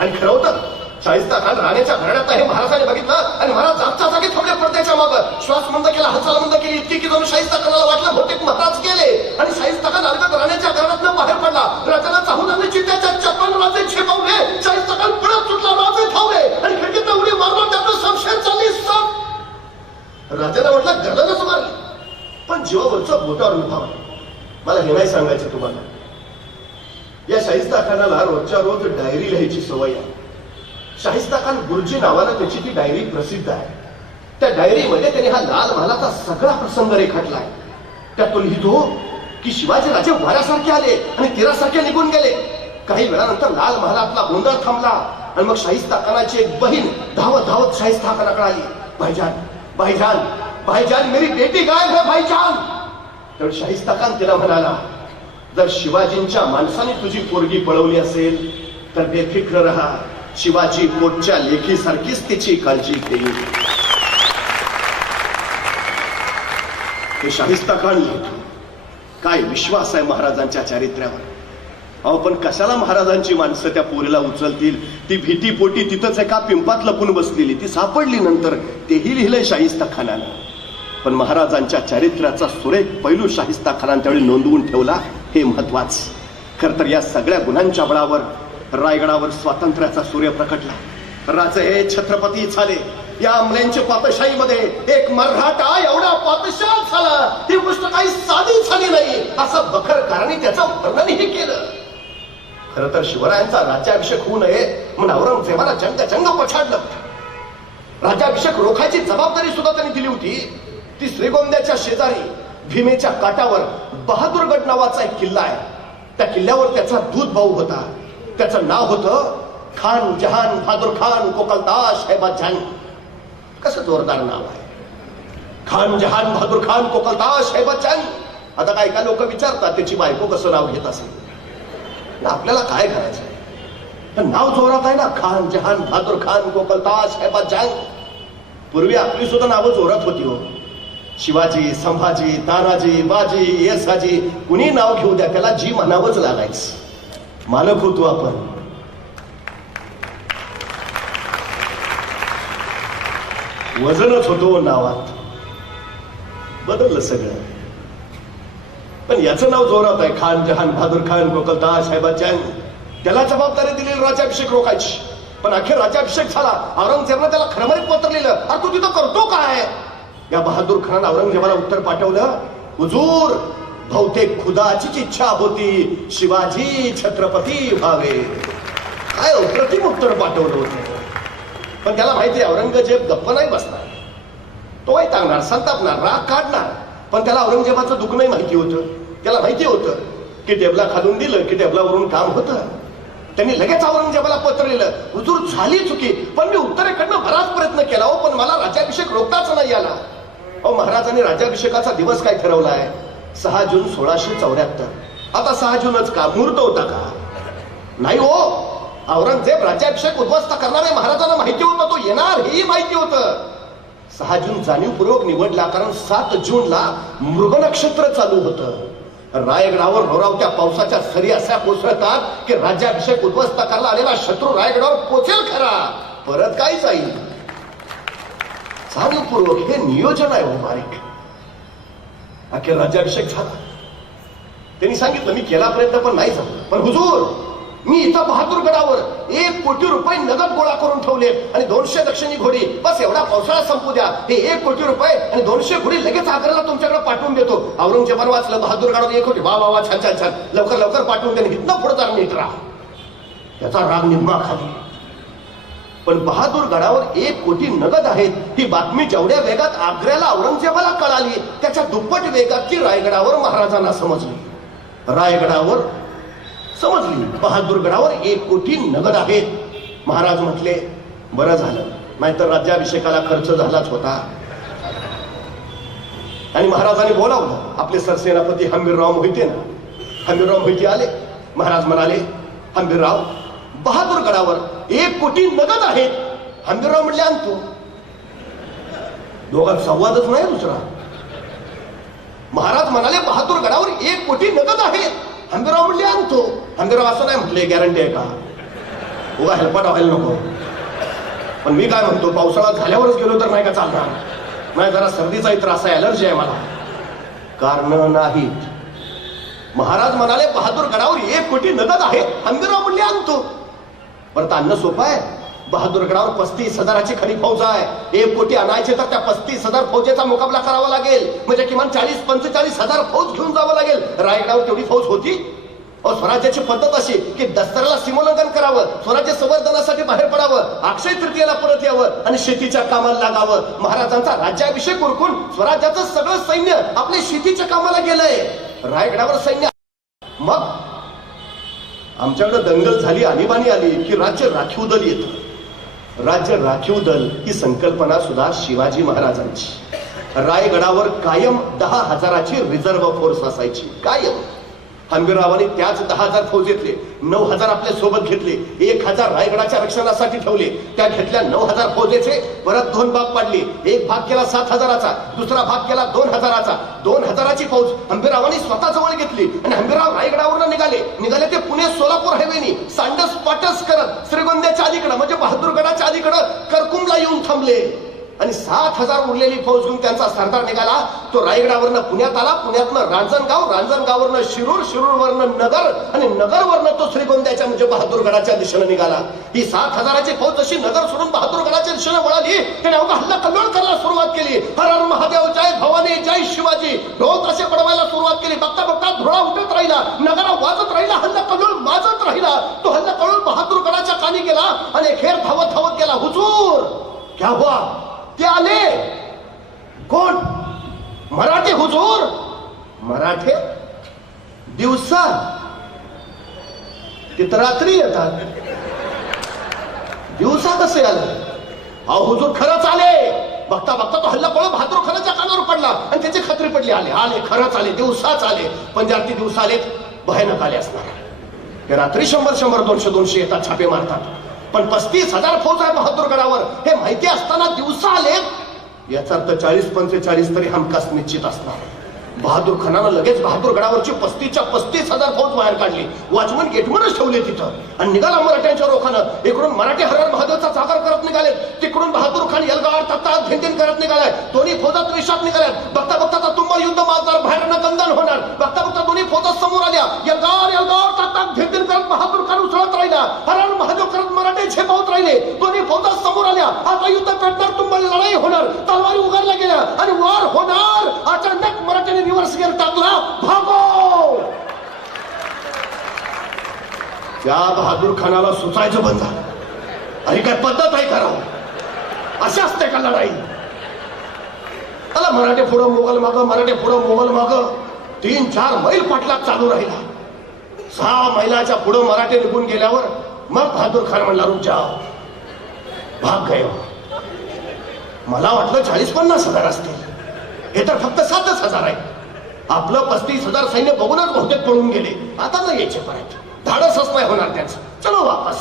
आणि खरं होतं शाहिस्ता खान राण्याच्या घराण्यात आहे. महाराजांनी बघितलं आणि महाराज जागच्या जागी थांबले पडद्याच्या मागं. श्वास मंद केला, हालचाल मंद केली, इतकी की जाऊन शाहिस्ता खानाला वाटलं बहुतेक महाराज गेले. आणि शाहिस्ता खान अलगद राण्याच्या घराण्यातनं बाहेर पडला. राजाला चाहून आणले चित्त्याच्या चपल राजे झेपावले. शाहिस्ता खान पळत सुटला, राजे धावले आणि खिडकीतनं उडी मारला. त्यातलं शमशेर चालली. राजाला म्हटलं गर्दनच मारली, पण जीवावरचं बोटावर उभा. मला हे नाही सांगायचं तुम्हाला, या शाहिस्ता खानाला रोजच्या रोज डायरी लिहायची सवय आहे. शाहिस्ता खान गुरुजी नावानं त्याची ती डायरी प्रसिद्ध आहे. त्या डायरीमध्ये त्याने हा लाल महालाचा सगळा प्रसंग रेखाटलाय. त्यात तो लिहितो की शिवाजी राजे वाऱ्यासारखे आले आणि तीरासारखे निघून गेले. काही वेळानंतर लाल महालातला गोंधळ थांबला आणि मग शाहिस्ता खानाची एक बहीण धावत शाहिस्ता खानाकडे आली. भाईजान मेरी बेटी गायब है भाईजान. तर शाहिस्ता खान तिला म्हणाला, जर शिवाजींच्या माणसाने तुझी पोरगी पळवली असेल तर बेफिक्र रहा, शिवाजी पोटच्या लेखीसारखीच तिची काळजी घेईल. हे शाहिस्ता खान लिहितो. काय विश्वास आहे महाराजांच्या चारित्र्यावर. अहो पण कशाला महाराजांची माणसं त्या पोरीला उचलतील. ती भीतीपोटी तिथंच एका पिंपात लपून बसलेली, ती सापडली नंतर. तेही लिहिलंय शाहिस्ता खानानं. पण महाराजांच्या चारित्र्याचा सुरेख पैलू शाहिस्ता खानानं त्यावेळी नोंदवून ठेवला, हे महत्वाचं. खर तर या सगळ्या गुणांच्या बळावर रायगडावर स्वातंत्र्याचा सूर्य प्रकटला. राजे हे छत्रपती झाले. या अंमल्यांच्या पातशाहीमध्ये एक मराठा एवढा पातशाह झाला, ही गोष्ट काही साधी झाली नाही, असं बखरकारांनी त्याचं वर्णनही केलं. खर तर शिवरायांचा राज्याभिषेक होऊ नये म्हणून औरंगजेबाला जंग पछाडलं. राज्याभिषेक रोखायची जबाबदारी सुद्धा त्यांनी दिली होती. ती श्रीगोंद्याच्या शेजारी भीमेच्या काठावर बहादूरगड नावाचा एक किल्ला आहे. त्या किल्ल्यावर त्याचा दूध भाऊ होता. त्याचं नाव होतं खान जहान बहादूर खान कोकलताश हैबत जंग. कसं जोरदार नाव आहे, खान जहान बहादूर खान कोकलताश हैबत जंग. आता काय काय लोक विचारतात त्याची बायको कसं नाव घेत असेल. आपल्याला काय करायचंय, नाव जोरात आहे ना, खान जहान बहादूर खान कोकलताश हैबत जंग. पूर्वी आपली सुद्धा नावं जोरात होती हो. शिवाजी, संभाजी, तानाजी, बाजी, येसाजी, कुणी नाव घेऊ द्या, त्याला जी म्हणावंच लागायचं. मालक होतो आपण. वजनच होतो नावात. बदललं सगळं. पण याचं नाव जोरात आहे, खान जहान बहादूर खान कोकलताश हैबत जंग. त्याला जबाबदारी दिलेली राज्याभिषेक रोखायची. पण अखेर राज्याभिषेक झाला. औरंगजेबाने त्याला खरमरीत पत्र लिहिलं. अरे तू तिथं करतो काय. या बहादूर खान औरंगजेबाला उत्तर पाठवलं, हुजूर बहुतेक खुदाचीच इच्छा होती शिवाजी छत्रपती व्हावे. काय अप्रतिम उत्तर पाठवलं होतं. पण त्याला माहिती आहे औरंगजेब गप्प नाही बसणार. तो वैतागणार, संतापणार, राग काढणार. पण त्याला औरंगजेबाचं दुःख नाही माहिती होतं. त्याला माहिती होतं की टेबला खालून दिलं की टेबलावरून काम होतं. त्यांनी लगेच औरंगजेबाला पत्र लिहिलं, हुजूर झाली चुकी, पण मी उत्तरेकडनं बराच प्रयत्न केला हो, पण मला राज्याभिषेक रोखताच नाही आला. अहो महाराजांनी राज्याभिषेकाचा दिवस काय ठरवलाय, 6 जून 1674. आता 6 जूनच का, मुहूर्त होता का. नाही हो. औरंगजेब राज्याभिषेक उद्ध्वस्त करणार आहे महाराजांना माहिती होतं. तो येणार हेही माहिती होतं. 6 जून जाणीवपूर्वक निवडला कारण 7 जूनला मृग नक्षत्र चालू होतं. रायगडावर रोरावत्या पावसाच्या सरी अशा कोसळतात की राज्याभिषेक उद्ध्वस्त करायला आलेला शत्रू रायगडावर पोचेल खरा, परत काय जाईल. जाणीवपूर्वक हे नियोजन आहे हो बारीक. अखेर राज्याभिषेक झाला. त्यांनी सांगितलं मी केला प्रयत्न पण नाही झाला. पण हुजूर मी इथं बहादूरगडावर 1 कोटी रुपये नगद गोळा करून ठेवले आणि 200 दक्षिणी घोडी, बस एवढा पावसाळा संपू द्या. हे 1 कोटी रुपये आणि 200 घोडी लगेच आग्र्याला तुमच्याकडे पाठवून देतो. औरंगजेबाने वाचलं बहादूरगडावर 1 कोटी. वा वा वा, छान छान छान, लवकर लवकर पाठवून द्या. इथनं पुढे जरा नीट राहा. त्याचा राग निम्मा खाली. पण बहादूरगडावर 1 कोटी नगद आहेत ही बातमी जेवढ्या वेगात आग्र्याला औरंगजेबाला कळाली, त्याच्या दुप्पट वेगात ती रायगडावर महाराजांना समजली. रायगडावर समजली बहादूरगडावर 1 कोटी नगद आहेत. महाराज म्हटले बरं झालं, नाहीतर राज्याभिषेकाला खर्च झालाच होता. आणि महाराजांनी बोलावलं. आपले सरसेनापती हंबीरराव मोहिते ना, हंबीरराव मोहिते आले. महाराज म्हणाले, हंबीरराव बहादूरगडावर 1 कोटी नगद आहेत. हंबीरराव म्हणले आणतो. दोघांत संवादच नाही दुसरा. महाराज म्हणाले बहादूरगडावर 1 कोटी नगद आहेत. हंबीरराव म्हणले आणतो. हंबीरराव असं नाही म्हटले, गॅरंटी आहे का, उगा हेलपाट व्हायला नको. पण मी काय म्हणतो, पावसाळा झाल्यावरच गेलो तर नाही का चालणार. नाही, जरा सर्दीचाही त्रास आहे, अलर्जी आहे मला. कारण नाहीत. महाराज म्हणाले बहादूरगडावर 1 कोटी नगद आहे. हंबीरराव म्हणले आणतो. बरं आणणं सोपं आहे. बहादूरगडावर 35,000ची खरी फौज आहे. 1 कोटी आणायचे तर त्या 35,000 फौजेचा मुकाबला करावा लागेल. म्हणजे किमान 40-45,000 फौज घेऊन जावं लागेल. रायगडावर तेवढी फौज होती. स्वराज्याची पद्धत अशी की दसऱ्याला सीमोल्लंघन करावं, स्वराज्य संवर्धनासाठी बाहेर पडावं, अक्षय तृतीयेला परत यावं आणि शेतीच्या कामाला लागावं. महाराजांचा राज्याभिषेक उरकून स्वराज्याचं सगळं सैन्य आपल्या शेतीच्या कामाला गेलंय. रायगडावर सैन्य. मग आमच्याकडे दंगल झाली, आणीबाणी आली की राज्य राखीव दल येतं. राज्य राखीव दल ही संकल्पना सुद्धा शिवाजी महाराजांची. रायगडावर कायम 10,000ची रिझर्व्ह फोर्स असायची, कायम. हंबीररावांनी त्याच 10,000 फौजेतले 9,000 आपल्या सोबत घेतले, 1,000 रायगडाच्या रक्षणासाठी ठेवले. त्या घेतल्या 9,000 फौजेचे. परत 2 भाग पाडले. एक भाग केला 7,000चा, दुसरा भाग केला 2,000चा. 2,000ची फौज हंबीररावांनी स्वतः जवळ घेतली आणि हंबीरराव रायगडावरून निघाले ते पुणे सोलापूर हायवेनी सांडस पाटस करत श्रीगोंद्याच्या अलीकडं म्हणजे बहादूरगडाच्या अलीकडं करकुंबला येऊन थांबले. आणि 7,000 उरलेली फौज घेऊन त्यांचा सरदार निघाला. तो रायगडावरनं पुण्यात आला, पुण्यातनं रांजणगावरनं शिरूर, शिरूरवरनं नगर आणि नगरवरनं तो श्रीगोंद्याच्या म्हणजे बहादूरगडाच्या दिशेने निघाला. ही 7,000ची फौज जशी नगर सोडून बहादूरगडाच्या दिशेने वळाली, त्याने अवघा हल्ला कल्लोळ करायला सुरुवात केली. हर हर महादेव, जय भवानी, जय शिवाजी ढोल ताशे पडवायला सुरुवात केली. बघता बघता धुळा उठत राहिला, नगरा वाजत राहिला, हल्ला कल्लोळ माजत राहिला. तो हल्ला कल्लोळ बहादूरगडाच्या कानी गेला आणि खेर धावत धावत गेला. हुजूर क्या हुआ? ते आले. कोण? मराठे हुजूर. मराठे दिवसा, तिथं रात्री येतात. दिवसा कसे आले? अहो हुजूर खरंच आले. बघता बघता तो हल्ला पळून बहादूरखानाच्या कानावर पडला आणि त्याची खात्री पडली. आले खरंच आले, दिवसाच आले. पण ज्या ती दिवसा आले भयानक आले असणार. ते रात्री 100 200 येतात, छापे मारतात. पण 35,000 फौज आहे बहादूरगडावर हे माहिती असताना दिवसा आले, याचा अर्थ 40-45 तरी हमखास निश्चित असणार. बहादूर खानानं लगेच बहादूरगडावरची 35,000 फौज बाहेर काढली. वॉचमन गेटमनच ठेवले तिथं आणि निघाला मराठ्यांच्या रोखानं. इकडून मराठी हर हर महादेवचा जागर करत निघाले, तिकडून बहादूर खान यलगार तत्ता धिंदिन करत निघालाय. दोन्ही फौजा त्रिशात निघाल्यात. बघता बघता तुंबळ युद्ध माजणार, बाहेरनं गंदन होणार. बघता बघता दोन्ही फौजा समोर आल्या. यलगार तत्ता धिंदिन करत बहादूर खान उसळत राहिला. हर हर महादेव करत मराठे झेपावत राहिले. दोन्ही फौजा समोर आल्या. आता युद्ध पेटणार, तुंबळ लढाई होणार, तलवारी उगारल्या गेल्या आणि वार होणार. अचानक मराठ्याने रिव्हर्स गिअर टाकला, भागो. त्या बहादूर खानाला सुचायचं बंद झालं. अरे काय पद्धत आहे करावं? अशी असते का लढाई? आला मराठे पुढं मोगल मागं, मराठे पुढं मोगल मागं. 3-4 मैल पाठलाग चालू राहिला. 6 मैलाच्या पुढं मराठे निघून गेल्यावर मग बहादूर खान म्हणला, रुक जाओ, भाग गए. मला वाटलं 40-50 हजार असतील, हे तर फक्त 7,000 आहे. आपलं 35,000 सैन्य बघूनच बहुतेक पळून गेले. आता नाही यायचे परत, धाडसच नाही होणार त्यांचं. चलो वापस.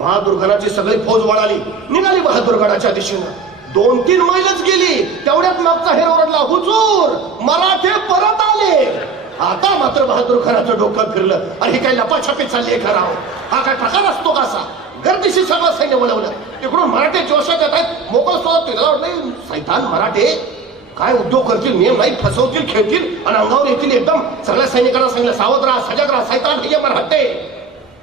बहादूर खानाची सगळी फौज वळाली, निघाली बहादूरगडाच्या दिशेनं. 2-3 मैलच गेली, तेवढ्यात मागचा हेर ओरडला, हुजूर मराठे परत आले. आता मात्र बहादूर खानाचं डोकं फिरलं. आणि ही काही लपाछपी चालली करावं, हा काय प्रकार असतो कसा? गर्दीशी सगळं सैन्य वळवलं. तिकडून मराठे जोशात येत आहेत. मोकळ सोडत नाही. सैतान मराठे काय उद्योग करतील, नियम नाही, फसवतील, खेळतील आणि अंगावर येतील एकदम. सगळ्या सैनिकांना सांगितलं, सावध राहा, सजग राहा, सैतान हे मराठे.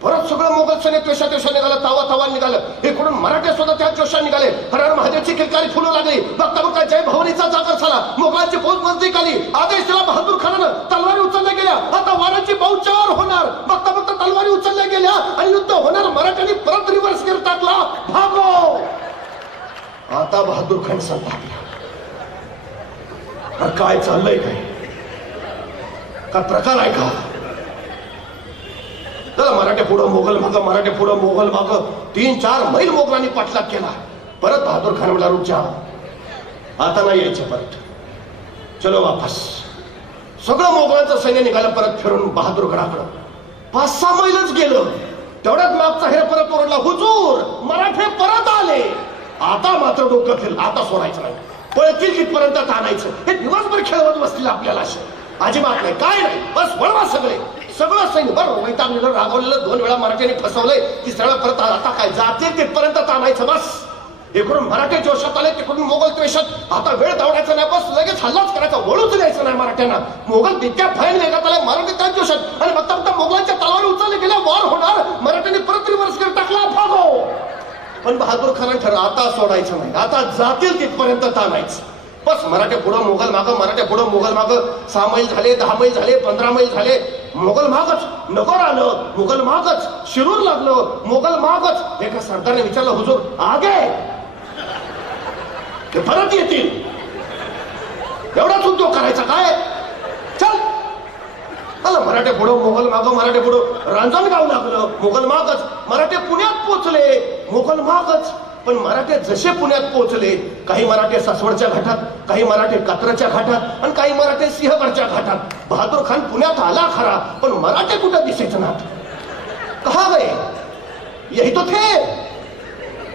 परत सगळं मोगल सैन्य त्वेषा निघालं, तावा निघालं. इकडून मराठे सुद्धा त्या जोशा निघाले. हर हर महादेवची किलकारी फुलू लागली. बघता बघता जय भवानीचा जागर झाला. मोगलांची फौज नजदीक आली. आदेश दिला बहादूर खानानं, तलवारी उचलल्या गेल्या. आता वाराची पावचार होणार. बघता बघता तलवारी उचलल्या गेल्या आणि युद्ध होणार. मराठ्यांनी परत रिव्हर्स गिअर टाकला, भागो. आता बहादूर खान संतापला. काय चाललंय, काय प्रकार आहे का? चला मराठे पुढं मोगल मागं, मराठे पुढं मोगल मागं. 3-4 मैल मोगलांनी पाठलाग केला. परत बहादूर खान म्हणला, रुक जाओ, आता नाही यायचे परत, चलो वापस. सगळं मोगलांचं सैन्य निघालं परत फिरून बहादूरगडाकडं. 5-6 मैलच गेलं, तेवढ्यात मागचा हेर परत ओरडला, हुजूर मराठे परत आले. आता मात्र डोकं फिरलं, आता सोडायचं नाही, पळतील तिथपर्यंत ताणायचं. हे दिवसभर खेळवत बसतील आपल्याला. अजिबात नाही, काय नाही, बस वळवा सगळं सैन्य. बरं वैतागलेलं, रागवलेलं, 2 वेळा मराठ्यांनी फसवलंय, 3ऱ्या वेळा परत आता काय जातील तिथपर्यंत ताणायचं बस. इकडून मराठे जोशात आले, तिकडून मोगल त्वेषात. आता वेळ दौडायचा नाही, बस लगेच हल्लाच करायचा, वळूच द्यायचं नाही मराठ्यांना. मोगल तितक्या भयान वेगात आले, मराठे त्याच जोशात. आणि बघता बघता मोगलांच्या तलवारी उचलले गेल्या, वार होणार. मराठ्यांनी परत रिव्हर्स गिअर टाकला, भागो. पण बहादूर खान ठरलं, आता सोडायचं नाही, आता जातील तिथपर्यंत ताणायचं बस. मराठे पुढं मोगल मागं, मराठे पुढं मोगल मागं. 6 मैल झाले, 10 मैल झाले, 15 मैल झाले. मोगल मागच नगर आलं, मोगल मागच शिरूर लागलं, मोगल मागच. एका सरदारने विचारलं, हुजूर आगे? ते परत येतील, एवढाच उद्योग करायचा काय? चल. मराठे पुढं मोगल मागं, मराठे पुढं रांजणगाव लागलं, मोगल मागच. मराठे पुण्यात पोहोचले, मोगल मागच. पण मराठे जसे पुण्यात पोहोचले, काही मराठे सासवडच्या घाटात, काही मराठे कात्रच्या घाटात आणि काही मराठे सिंहगडच्या घाटात. बहादूर खान पुण्यात आला खरा, पण मराठे कुठं दिसायचं ना. कहा गए? यही तो थे.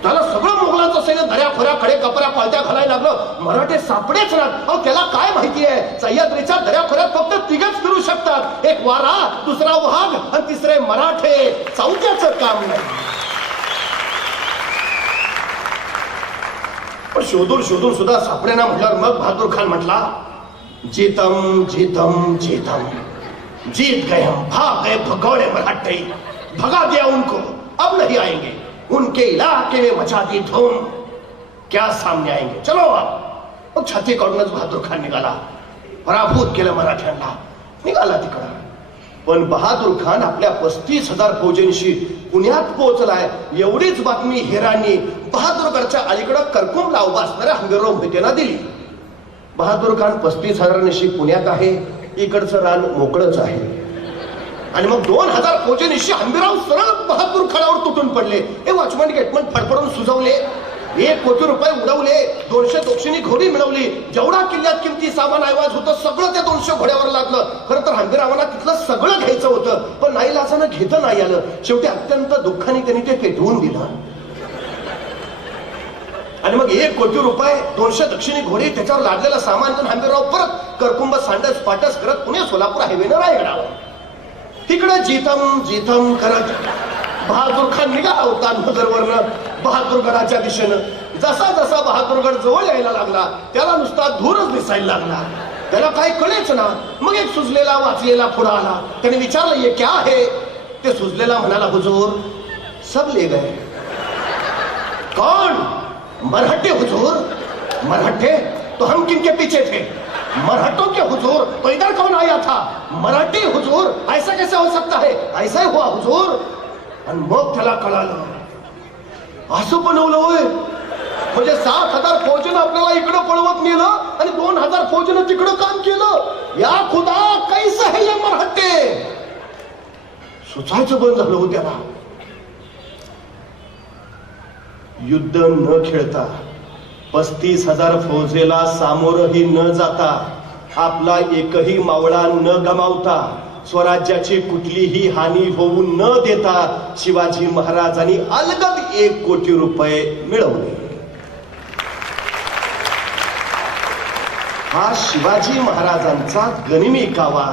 त्याला सगळं मुघलांचं सैन्य दऱ्या खोऱ्या खडे कपऱ्या पालत्या घालायला लागलं. मराठे सापडेच ना. अहो त्याला काय माहितीये, सह्याद्रीच्या दऱ्या खोऱ्यात फक्त तिघच फिरू शकतात, एक वारा, दुसरा वाघ आणि तिसरे मराठे. चौथ्याचं काम नाही. पण शोधून शोधून सुद्धा सापडेना म्हटल्यावर मग बहादूर खान म्हटला, जीतम जीतम जीतम, जीत गए हम, भाग गए भगौड़े मराठे, भगा दिया उनको, अब नहीं आएंगे. उनके इलाके में मचा दी धूम, क्या सामने आएंगे, चलो अब. छाती काढूनच बहादूर खान निघाला. पराभूत केलं मराठ्यांना. निघाला तिकडं. पण बहादूर खान आपल्या 35,000 फौजांशी पुण्यात पोहोचलाय. एवढीच बातमी हेरांनी बहादूरगडच्या अलीकडं करकुमला उभा असणाऱ्या हंबीरराव मोहितेंना दिली. बहादूर खान 35,000 पुण्यात आहे, इकडचं रान मोकळंच आहे. आणि मग 2,000 फौजेनिशी हंबीरराव सरळ बहादूर खानावर तुटून पडले. हे वॉचमन गेटमन फडफडून सुजवले. 1 कोटी रुपये उडवले. 200 दोक्षिणी घोडी मिळवली. जेवढा किल्ल्यात किमती सामान ऐवज होतं सगळं त्या 200 घोड्यावर लागलं. खरं तर हंबीररावांना तिथलं सगळं घ्यायचं होतं, पण नाईलाजानं घेता नाही आलं. शेवटी अत्यंत दुःखाने त्यांनी ते पेटवून दिलं. आणि मग 1 कोटी रुपये, 200 दक्षिणी घोडी, त्याच्यावर लागलेलं सामान घेऊन हंबीरराव परत करकुंब सांडस पाटस करत पुणे सोलापूर हायवेनं रायगडावर. तिकडे जीतम जीतम करत बहादूर खान निघाला होता नगरवरनं बहादूरगडाच्या दिशेनं. जसा जसा बहादूरगड जवळ यायला लागला त्याला नुसता धूरच दिसायला लागला. त्याला काही कळेच ना. मग एक सुजलेला वाचलेला पुढे आला. त्याने विचारलं, ये क्या है? ते सुजलेला म्हणाला, हुजूर सब ले गए. कौन? मराठे हुजूर. मराठे? तो हम किनके पीछे थे? मराठों के हुजूर. तो इधर कौन आया था? मराठी हुजूर. ऐसा कैसे हो सकता है? ऐसा ही हुआ हुजूर. आणि मग त्याला कळालं, असं बनवलं होय. म्हणजे 7,000 फौजेनं आपल्याला इकडं पळवत नेलं आणि 2,000 फौजेनं तिकडं काम केलं. या खुदा कैसे है ये मराठे? सुचायचं बंद झालं हो त्याला. युद्ध न खेळता, 35,000 फौजेला सामोरही न जाता, आपला एकही मावळा न गमावता, स्वराज्याची कुठलीही हानी होऊ न देता शिवाजी महाराजांनी अलगद 1 कोटी रुपये मिळवले. हा शिवाजी महाराजांचा गनिमी कावा,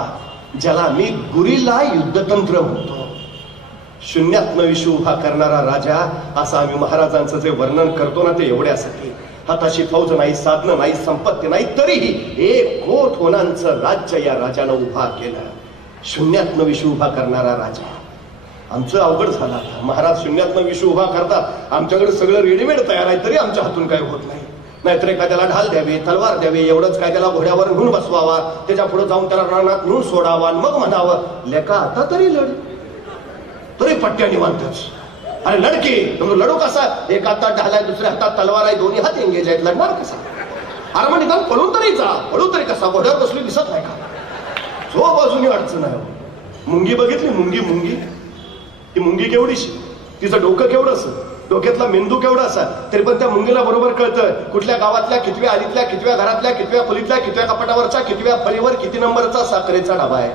ज्याला मी गुरिल्ला युद्धतंत्र म्हणतो. शून्यातनं विश्व उभा करणारा राजा, असं आम्ही महाराजांचं जे वर्णन करतो ना, ते एवढ्यासाठी. हाताशी फौज नाही, साधनं नाही, संपत्ती नाही, तरीही 1 कोट होणांचं राज्य या राजानं उभा केलं. शून्यातनं विश्व उभा करणारा राजा. आमचं अवघड झाला. महाराज शून्यातनं विश्व उभा करतात. आमच्याकडे सगळं रेडीमेड तयार आहे, तरी आमच्या हातून काही होत नाही. नाहीतर एखाद्याला ढाल द्यावे, तलवार द्यावे, एवढंच काय त्याला घोड्यावर घेऊन बसवावा, त्याच्या पुढे जाऊन त्याला रानात नेऊन सोडावा, मग म्हणावं, लेका आता तरी लढ. तरी पट्ट्या निवांतच. अरे लडके, लढू कसा? एक हातात ढाल आहे, दुसऱ्या हातात तलवार आहे, दोन्ही हात एंगेज आहेत, लढणार कसा? अरे मग निदान पळून तरी जा. पळू तरी कसा? घोड्यावर बसली दिसत नाही का? जो बाजूनी अडचण आहे. मुंगी बघितली? मुंगी मुंगी ती मुंगी केवढीशी, तिचं डोकं केवढंस, डोक्यातला मेंदू केवढा असा, तरी पण त्या मुंगीला बरोबर कळतं कुठल्या गावातल्या कितव्या आलीतल्या, कितव्या घरातल्या, कितव्या खोलीतल्या, कितव्या कपाटावरच्या, कितव्या फळीवर किती नंबरचा साखरेचा डबा आहे.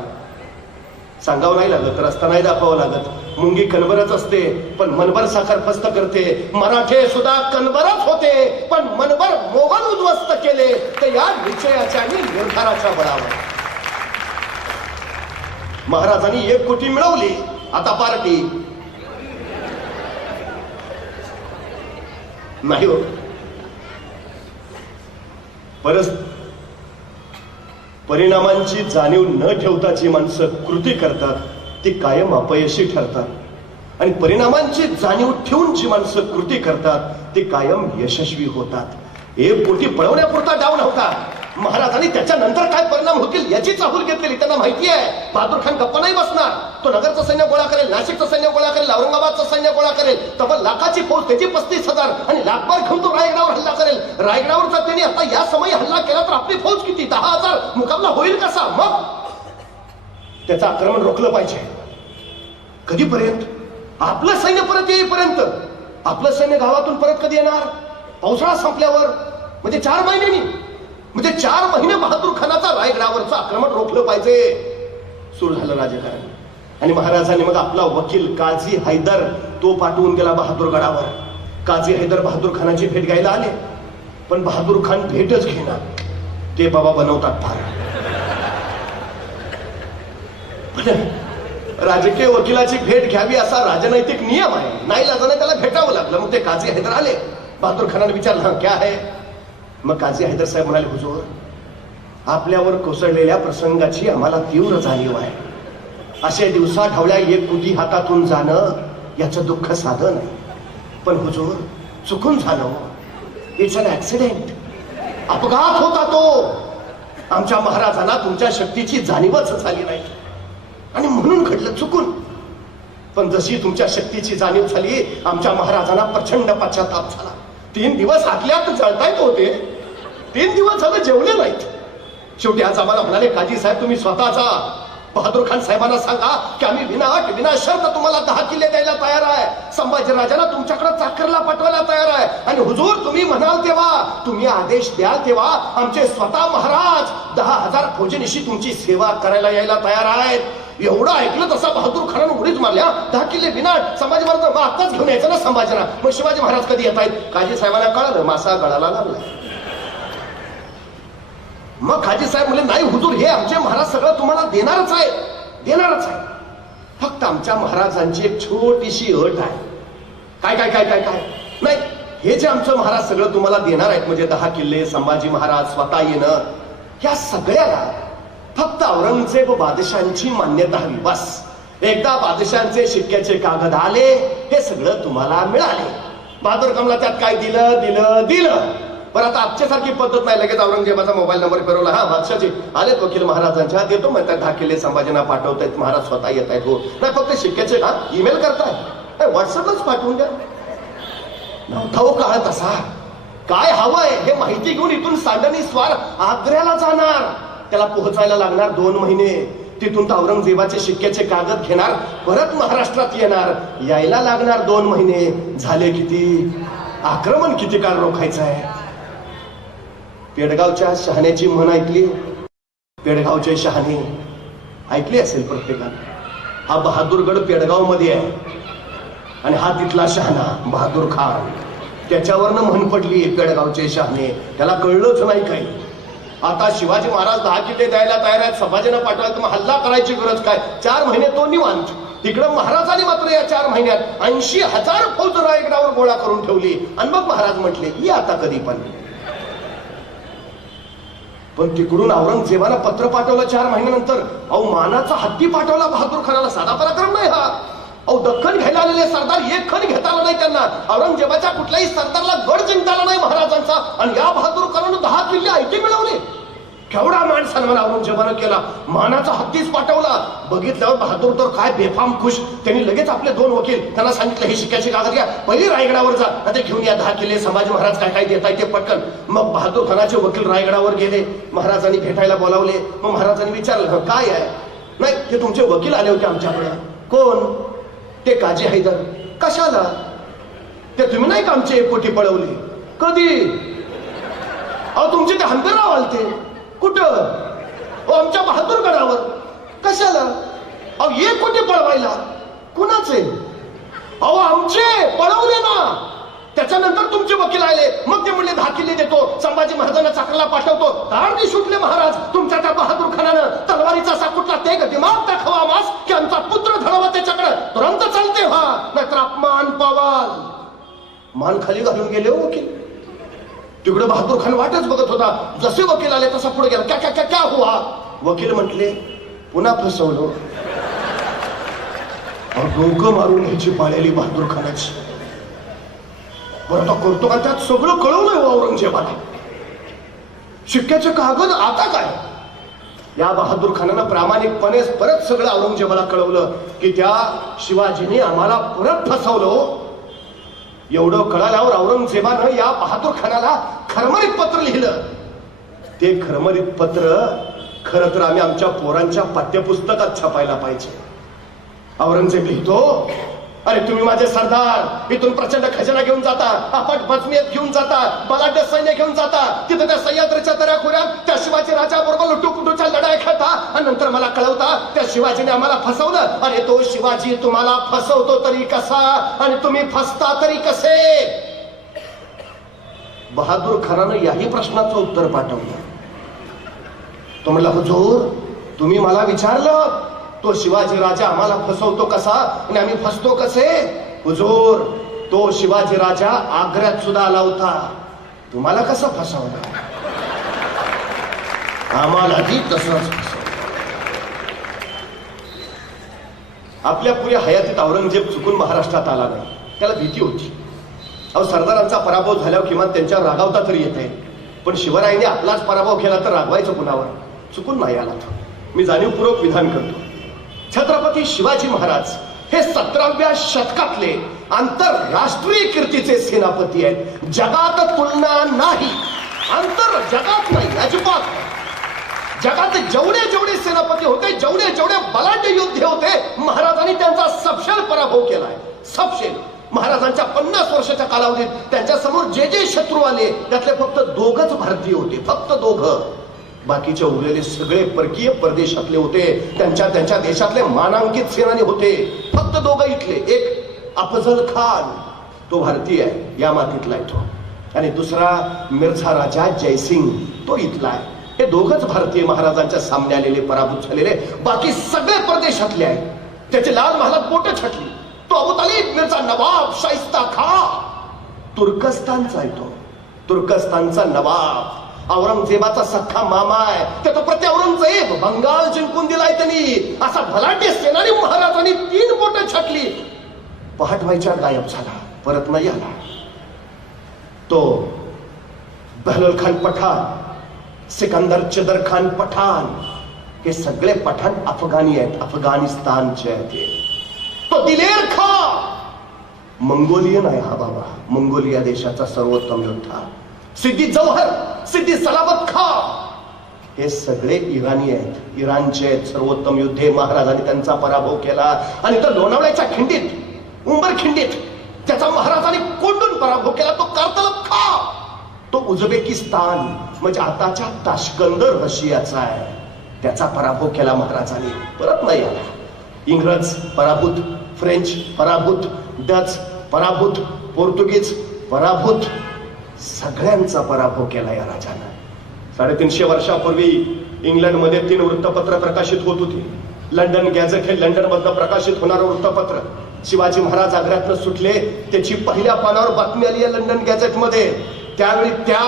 सांगावं नाही लागत, रस्ता नाही दाखवावं लागत. मुंगी कणबरच असते, पण मनभर साखर फस्त करते. मराठे सुद्धा कणबरच होते, पण मनभर मोगल उद्ध्वस्त केले ते या निश्चयाच्या आणि निर्धाराच्या बळावर. महाराजांनी 1 कोटी मिळवली. आता पार्टी नाही हो. परिणामांची जाणीव न ठेवता जी माणसं कृती करतात ती कायम अपयशी ठरतात, आणि परिणामांची जाणीव ठेवून जी माणसं कृती करतात ती कायम यशस्वी होतात. 1 कोटी पळवण्यापुरता डाव नव्हता. महाराजांनी त्याच्यानंतर काय परिणाम होतील याची चाहूल घेतलेली. त्यांना माहिती आहे बहादूर खान गप्पा नाही बसणार. तो नगरचं सैन्य गोळा करेल, नाशिकचं सैन्य गोळा करेल, औरंगाबादचं सैन्य गोळा करेल, तब्बल लाखाची फौज, त्याची 35,000, आणि लाखभर घेऊन तो रायगडावर हल्ला करेल. रायगडावर जर त्यांनी आता या समयी हल्ला केला तर आपली फौज किती? 10,000. मुकाबला होईल कसा? मग त्याचं आक्रमण रोखलं पाहिजे. कधीपर्यंत? आपलं सैन्य परत येईपर्यंत. आपलं सैन्य गावातून परत कधी येणार? पावसाळा संपल्यावर, म्हणजे 4 महिन्यांनी. म्हणजे 4 महिने बहादूर खानाचा रायगडावरचं आक्रमण रोखलं पाहिजे. सुरू झालं राजकारण. आणि महाराजांनी मग आपला वकील काझी हैदर तो पाठवून गेला बहादूरगडावर. काझी हैदर बहादूर खानाची भेट घ्यायला आले, पण बहादूर खान भेटच घेणार. ते बाबा बनवतात फार. राजकीय वकिलाची भेट घ्यावी असा राजनैतिक नियम आहे. नाही लाजाने त्याला भेटावं लागलं. मग ते काझी हैदर आले. बहादूर खानाने विचारलं, क्या है? मग काझी हैदर साहेब म्हणाले, हुजूर, आपल्यावर कोसळलेल्या प्रसंगाची आम्हाला तीव्र जाणीव आहे. असे दिवसा ढवळ्या एक कुटी हातातून जाणं याचं दुःख साधं नाही. पण हुजूर, चुकून झालं. It's an accident. अपघात होता तो. आमच्या महाराजांना तुमच्या शक्तीची जाणीवच झाली नाही आणि म्हणून घडलं चुकून. पण जशी तुमच्या शक्तीची जाणीव झाली, आमच्या महाराजांना प्रचंड पश्चाताप झाला. 3 दिवस आतल्यात जळतायत होते. 3 दिवस झालं जेवले नाहीत. शेवटी आज आम्हाला म्हणाले, काजी साहेब तुम्ही स्वतःचा बहादूर खान साहेबांना सांगा की आम्ही विना शर्त तुम्हाला 10 किल्ले द्यायला तयार आहे. संभाजी राजांना तुमच्याकडे चाकरला पाठवायला तयार आहे. आणि हुजूर तुम्ही म्हणाल तेव्हा, तुम्ही आदेश द्याल तेव्हा आमचे स्वतः महाराज 10,000 फौजेनिशी तुमची सेवा करायला यायला तयार आहेत. एवढं ऐकलं तसा बहादूर खानानं उडीच मारल्या. 10 किल्ले विनाट. संभाजी महाराज आताच घेऊन यायचं ना संभाजीना. मग शिवाजी महाराज कधी येत आहेत? काजी साहेबांना कळलं, मासा गळाला लागला. मग काजी साहेब म्हणले, नाही हुजूर, हे आमचे महाराज सगळं तुम्हाला देणारच आहे, देणारच आहे. फक्त आमच्या महाराजांची एक छोटीशी अट आहे. काय काय काय काय काय नाही, हे जे आमचं महाराज सगळं तुम्हाला देणार आहेत, म्हणजे 10 किल्ले, संभाजी महाराज स्वतः येणं, या सगळ्याला फक्त औरंगजेब बादशाहांची मान्यता हवी. बस एकदा बादशाहांचे शिक्क्याचे कागद आले, हे सगळं तुम्हाला मिळाले. बहादूर कमला त्यात काय दिलं दिलं दिलं. पण आता आजच्यासारखी पद्धत नाही. लगेच औरंगजेबाचा मोबाईल नंबर फिरवला, हा बादशाहजी आलेत वकील महाराजांच्या, देतो म्हणतात 10 किल्ले संभाजींना पाठवतायत, महाराज स्वतः येत आहेत. हो नाही, फक्त शिक्क्याचे हा ईमेल करताय, व्हॉट्सअपलाच पाठवून द्या. नव्हता हो काळ तसा. काय हवंय हे माहिती घेऊन इथून सांडणी स्वार आग्र्याला जाणार. त्याला पोहोचायला लागणार 2 महिने. तिथून तर औरंगजेबाचे शिक्क्याचे कागद घेणार, परत महाराष्ट्रात येणार. यायला लागणार 2 महिने. झाले किती? आक्रमण किती काळ रोखायचं आहे? पेडगावच्या शहाण्याची म्हण ऐकली? पेडगावचे शहाणे ऐकली असेल प्रत्येकाने. हा बहादूरगड पेडगाव मध्ये आहे आणि हा तिथला शहाणा बहादूर खान. त्याच्यावरनं म्हण पडली पेडगावचे शहाणे. त्याला कळलंच नाही काही. आता शिवाजी महाराज 10 किल्ले द्यायला तयार आहेत, संभाजीनं पाठवायला, तर मग हल्ला करायची गरज काय? 4 महिने तो निवांत. तिकडं महाराजांनी मात्र या 4 महिन्यात 80,000 फौज रायगडावर गोळा करून ठेवली. आणि मग महाराज म्हटले, ये आता कधी पण तिकडून औरंगजेबाला पत्र पाठवलं 4 महिन्यानंतर. अहो मानाचा हत्ती पाठवला बहादूर खानाला. साधा पराक्रम नाही हा. अहो दख्खन घ्यायला आलेले सरदार एक खण घेता आला नाही त्यांना. औरंगजेबाच्या कुठल्याही सरदारला गड जिंकता आला नाही महाराजांचा. आणि या बहादूर खानानं 10 किल्ले ऐटी मिळवले. केवढा मान सन्मान औरंगजेबानं केला. मानाचा हत्तीच पाठवला. बघितल्यावर बहादूर तर काय बेफाम खुश. त्यांनी लगेच आपले 2 वकील त्यांना सांगितलं, हे शिक्क्याचे कागद घ्या, पहिली रायगडावर जा, ते घेऊन या 10 किल्ले, संभाजी महाराज काय काय देताय ते पटकन. मग बहादूर खानाचे वकील रायगडावर गेले. महाराजांनी भेटायला बोलावले. मग महाराजांनी विचारलं, काय आहे? नाही, ते तुमचे वकील आले होते आमच्याकडे. कोण? ते काजी हैदर. कशाला? ते तुम्ही नाही का आमचे पोटी पळवली? कधी? अहो तुमचे ते हंबीरराव आलते. कुठं? आमच्या बहादूरगडावर. कशाला? अहो 1 कोटी पळवायला. कुणाचे? अहो आमचे पळवले ना. त्याच्यानंतर तुमचे वकील आले. मग ते म्हणले 10 किल्ले देतो, संभाजी महाराजांना चाकरला पाठवतो. तारणी सुटले महाराज. तुमच्या त्या बहादूर खानानं तलवारीचा साकुटला ते दिमाग दाखवा मास की आमचा पुत्र धडावा त्याच्याकडे. तुरंत चालते व्हा, नाहीतर अपमान पावाल. मान खाली घालून गेले वकील. तिकडे बहादूर खान वाटच बघत होता. जसे वकील आले तसा पुढे गेला. क्या क्या क्या हुआ? वकील म्हटले, पुन्हा फसवलो. डोकं मारून ह्याची पाळलेली बहादूर खानाची. बरं आता करतो का? त्यात सगळं कळवलंय औरंगजेबाला. शिक्क्याचे कागद आता काय? या बहादूर खानानं प्रामाणिकपणे परत सगळं औरंगजेबाला कळवलं की त्या शिवाजीने आम्हाला परत फसवलं. एवढं कळाल्यावर औरंगजेबानं या बहादूर खानाला खरमरीत पत्र लिहिलं. ते खरमरीत पत्र खरं तर आम्ही आमच्या पोरांच्या पाठ्यपुस्तकात छापायला पाहिजे. औरंगजेब लिहितो, अरे तुम्ही माझे सरदार इथून प्रचंड खजाना घेऊन जाता, आपट बचमियत घेऊन जाता, बलाढ्य सैन्य घेऊन जाता. तिथं त्या सह्याद्रीच्या दऱ्याखोऱ्यात त्या शिवाजी राजा बरोबर लुटूपुटूच्या लढाई खेळता आणि नंतर मला कळवता त्या शिवाजीने आम्हाला फसवलं. अरे तो शिवाजी तुम्हाला फसवतो तरी कसा आणि तुम्ही फसता तरी कसे? बहादूर खानानं याही प्रश्नाचं उत्तर पाठवलं. तो म्हणला, हुजूर तुम्ही मला विचारलं तो शिवाजी राजा आम्हाला फसवतो कसा आणि आम्ही फसतो कसे? हुजूर तो शिवाजी राजा आग्र्यात सुद्धा आला होता, तुम्हाला कसं फसवलं? आम्हालाही तसंच फसवलं. आपल्या पुऱ्या हयातीत औरंगजेब चुकून महाराष्ट्रात आला नाही, त्याला भीती होती. अहो सरदारांचा पराभव झाल्यावर किमान त्यांच्यावर रागावता तरी येते, पण शिवरायांनी आपलाच पराभव केला तर रागवायचं कुणावर? चुकून नाही आला तो. मी जाणीवपूर्वक विधान करतो, छत्रपती शिवाजी महाराज हे 17व्या शतकातले आंतरराष्ट्रीय कीर्तीचे सेनापती आहेत. जगात तुलना नाही, आंतर जगात नाही, अजिबात. जगात जेवढे जेवढे सेनापती होते, जेवढे जेवढे बलाढ्य योद्धे होते, महाराजांनी त्यांचा सपशेल पराभव केलाय. सपशेल. महाराजांच्या 50 वर्षाच्या कालावधीत त्यांच्या समोर जे जे शत्रू आले त्यातले फक्त 2च भारतीय होते, फक्त 2. बाकीचे उरलेले सगळे परकीय परदेशातले होते, त्यांच्या त्यांच्या देशातले मानांकित सेनानी होते. फक्त 2 इथले. एक अफजल खान, तो भारतीय आहे, या मातीतला आहे तो, आणि दुसरा मिर्झा राजा जयसिंग, तो इथला आहे. हे 2च भारतीय महाराजांच्या सामने आलेले, पराभूत झालेले. बाकी सगळे परदेशातले आहेत. त्याचे लाल महालात बोट छाटली. तो अबू तालिब, मिर्झा नवाब, शाइस्ता खान, तुर्कस्तानचा आहे तो, तुर्कस्तानचा नवाब. औरंगजेबाचा सख्खा मामा आहे. त्या तो प्रति औरंगजेब बंगाल जिंकून दिलाय त्यांनी. असा भलाढ्य सेनानी महाराजांनी 3 बोटं छाटली. पहाट व्हायच्या गायब झाला, परत नाही आला. तो बहलोल खान पठाण, सिकंदर चदर खान पठाण, हे सगळे पठाण अफगाणी आहेत, अफगाणिस्तानचे आहेत. तो दिलेर खान मंगोलियन आहे. हा बाबा मंगोलिया देशाचा सर्वोत्तम योद्धा. सिद्दी जौहर, सिद्दी सलामत खान, हे सगळे इराणी आहेत, इराणचे आहेत, सर्वोत्तम योद्धे. महाराजांनी त्यांचा पराभव केला. आणि तो लोणावळ्याच्या खिंडीत, उंबर खिंडीत, त्याचा महाराजांनी कोंडून पराभव केला. तो कारतलब खान, तो उझबेकिस्तान म्हणजे आताच्या ताश्कंद रशियाचा आहे, त्याचा पराभव केला महाराजांनी. परत नाही आला. इंग्रज पराभूत, फ्रेंच पराभूत, डच पराभूत, पोर्तुगीज पराभूत, सगळ्यांचा पराभव केला या राजानं. 350 वर्षापूर्वी इंग्लंडमध्ये 3 वृत्तपत्र प्रकाशित होत होती. लंडन गॅझेट हे लंडन मधनं प्रकाशित होणारं वृत्तपत्र. शिवाजी महाराज आग्र्यातनं सुटले त्याची पहिल्या पानावर बातमी आली आहे लंडन गॅझेटमध्ये. त्यावेळी त्या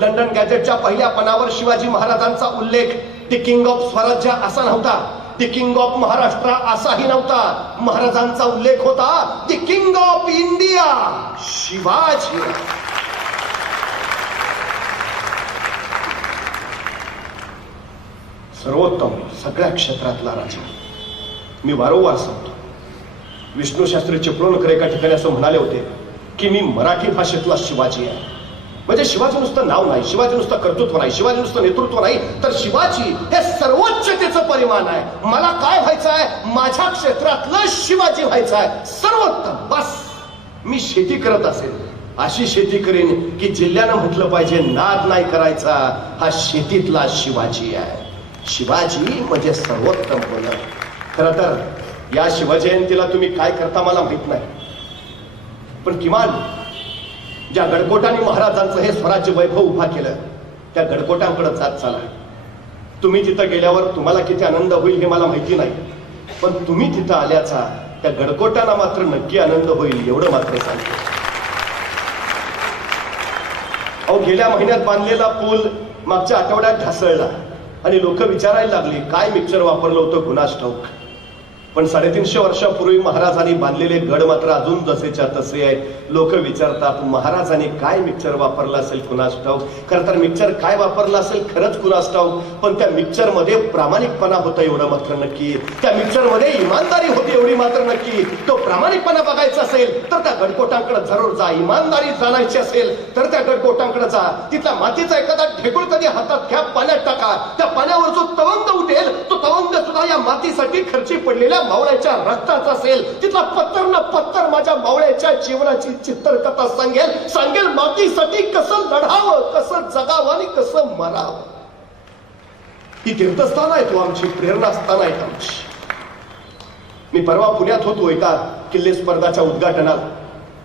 लंडन गॅझेटच्या पहिल्या पानावर शिवाजी महाराजांचा उल्लेख द किंग ऑफ स्वराज्य असा नव्हता, द किंग ऑफ महाराष्ट्र असाही नव्हता. महाराजांचा उल्लेख होता the king of India, Shivaji. सर्वोत्तम, सगळ्या क्षेत्रातला राजा. मी वारंवार सांगतो, विष्णू शास्त्री चिपळूणकर एका ठिकाणी असं म्हणाले होते की मी मराठी भाषेतला शिवाजी आहे. म्हणजे शिवाजी नुसतं नाव नाही, शिवाजी नुसतं कर्तृत्व नाही, शिवाजी नुसतं नेतृत्व नाही, तर शिवाजी हे सर्वोच्चतेचं परिमाण आहे. मला काय व्हायचं आहे? माझ्या क्षेत्रातलं शिवाजी व्हायचं आहे, सर्वोत्तम. बस. मी शेती करत असेल, अशी शेती करेन की जिल्ह्यानं म्हटलं पाहिजे नाद नाही करायचा, हा शेतीतला शिवाजी आहे. शिवाजी म्हणजे सर्वोत्तम होणं. खरं तर या शिवजयंतीला तुम्ही काय करता मला माहित नाही, पण किमान ज्या गडकोटांनी महाराजांचं हे स्वराज्य वैभव उभा केलं त्या गडकोटांकडे जात चाला. तुम्ही तिथं गेल्यावर तुम्हाला किती आनंद होईल हे मला माहिती नाही, पण तुम्ही तिथं आल्याचा त्या गडकोटांना मात्र नक्की आनंद होईल एवढं मात्र सांगतो. अहो गेल्या महिन्यात बांधलेला पूल मागच्या आठवड्यात ढासळला आणि लोक विचारायला लागली काय मिक्सर वापरलं होतं कुणास ठाऊक. पण 350 वर्षापूर्वी महाराजांनी बांधलेले गड मात्र अजून जसेच्या तसे आहेत. लोक विचारतात महाराजांनी काय मिक्सर वापरला असेल कुणास ठाऊक. खरं तर मिक्सर काय वापरला असेल खरंच कुणास ठाऊक, पण त्या मिक्सर मध्ये प्रामाणिकपणा होता एवढं मात्र नक्की. त्या मिक्सर मध्ये इमानदारी होती एवढी मात्र नक्की. तो प्रामाणिकपणा बघायचा असेल तर त्या गडकोटांकडे जरूर जा. इमानदारी जाणायची असेल तर त्या गडकोटांकडे जा. तिथला मातीचा एखादा ढेकूळ कधी हातात घ्या, पाण्यात टाका. त्या पाण्यावर जो तवंग उठेल तो तवंग सुद्धा या मातीसाठी खर्ची पडलेल्या मावळ्याच्या रक्ताचा असेल. तिथला पत्तर ना पत्तर माझ्या मावळ्याच्या जीवनाची चित्रकथा सांगेल मातीसाठी कसं लढावं, कसं जगावं आणि कसं मरावं. ही तीर्थस्थान आहे, तो आमची प्रेरणास्थान आहे आमची. मी परवा पुण्यात होतो एका किल्ले स्पर्धाच्या उद्घाटनाला.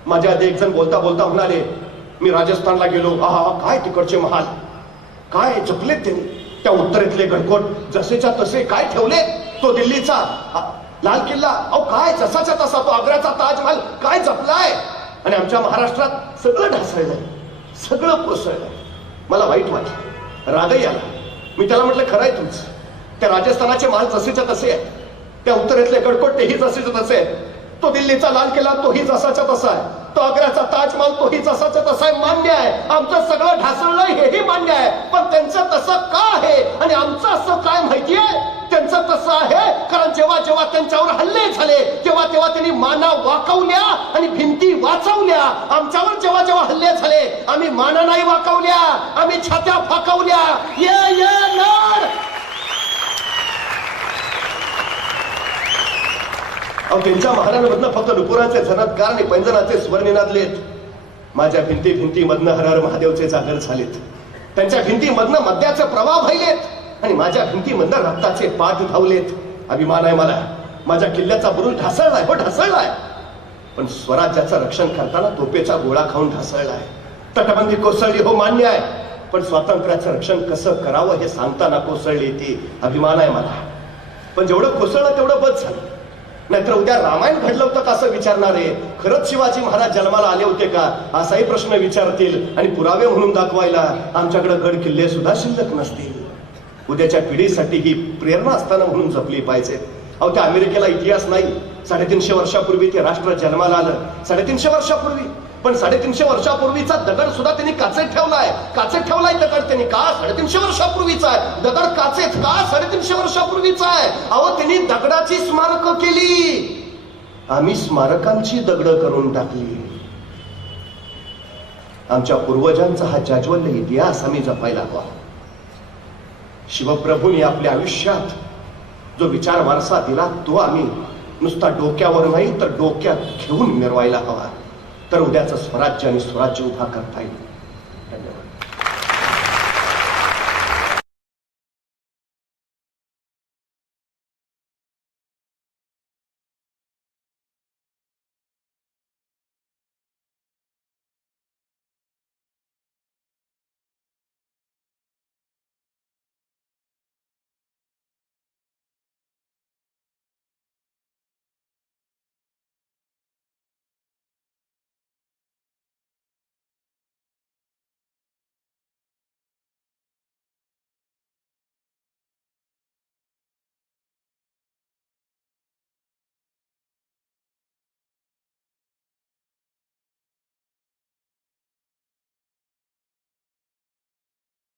माझ्या आधी एक जण बोलता बोलता म्हणाले, मी राजस्थानला गेलो, आहा काय तिकडचे महाल, काय जपलेत त्यांनी, त्या उत्तरेतले गडकोट जसेच्या तसे काय ठेवले, तो दिल्लीचा लाल किल्ला, अहो काय जसाच्या तसा, तो आग्र्याचा ताजमहाल काय जपलाय. आणि आमच्या महाराष्ट्रात सगळं ढासळलंय, सगळं कोसळलंय. मला वाईट वाटलं, रागही आला. मी त्याला म्हटलं खरंय तुमचं, त्या राजस्थानाचे महाल जसेच्या तसे आहेत, त्या उत्तरेतले गडकोट तेही जसेच्या तसे आहेत, तो दिल्लीचा लाल किल्ला तोही जसाच्या तसा आहे, तो आग्र्याचा ताजमहाल तोही जसाच्या तसा आहे. मान्य आहे, आमचं सगळं ढासळलंय हेही मान्य आहे. पण त्यांचं तसं का आहे आणि आमचं असं काय माहितीये? त्यांचं तसं आहे कारण जेव्हा जेव्हा त्यांच्यावर हल्ले झाले तेव्हा तेव्हा त्यांनी माना वाकवल्या आणि भिंती वाचवल्या. आमच्यावर जेव्हा जेव्हा हल्ले झाले आम्ही माना नाही वाकवल्या, आम्ही छात्या फाकवल्या. त्यांच्या महाराणामधनं फक्त नुपुराचे झनत्कार आणि पैंजनाचे स्वर निनादलेत. माझ्या भिंती भिंतीमधनं हर हर महादेवचे जागर झालेत. त्यांच्या भिंतीमधनं मद्याचे प्रवाह व्हायलेत आणि माझ्या भिंतीमधनं रक्ताचे पाठ धावलेत. अभिमान आहे मला, माझ्या किल्ल्याचा बुरुज ढासळलाय, हो ढासळलाय, पण स्वराज्याचं रक्षण करताना तोपेचा गोळा खाऊन ढासळलाय. तटबंदी कोसळली, हो मान्य आहे, पण स्वातंत्र्याचं रक्षण कसं करावं हे सांगताना कोसळली ती. अभिमान आहे मला. पण जेवढं कोसळलं तेवढं बस झालं. नाहीतर उद्या रामायण घडलं होतं का असं विचारणारे, खरंच शिवाजी महाराज जन्माला आले होते का असाही प्रश्न विचारतील आणि पुरावे म्हणून दाखवायला आमच्याकडे गड किल्ले सुद्धा शिल्लक नसतील. उद्याच्या पिढीसाठी ही प्रेरणा असताना म्हणून जपली पाहिजे. अहो त्या अमेरिकेला इतिहास नाही. 350 वर्षापूर्वी ते राष्ट्र जन्माला आलं, 350 वर्षापूर्वी. पण 350 वर्षापूर्वीचा दगड सुद्धा त्यांनी काचेत ठेवलाय. काचेत ठेवलाय दगड त्यांनी का? 350 वर्षापूर्वीचा आहे दगड काचेत का? 350 वर्षापूर्वीचा आहे. अहो त्यांनी दगडाची स्मारकं केली, आम्ही स्मारकांची दगड करून टाकली. आमच्या पूर्वजांचा हा जाज्वल्य इतिहास आम्ही जपायला हवा. शिवप्रभूंनी आपल्या आयुष्यात जो विचार वारसा दिला तो आम्ही नुसता डोक्यावर नाही तर डोक्यात घेऊन मिरवायला हवा. तर उद्याचं स्वराज्य आणि स्वराज्य उभा करता येईल.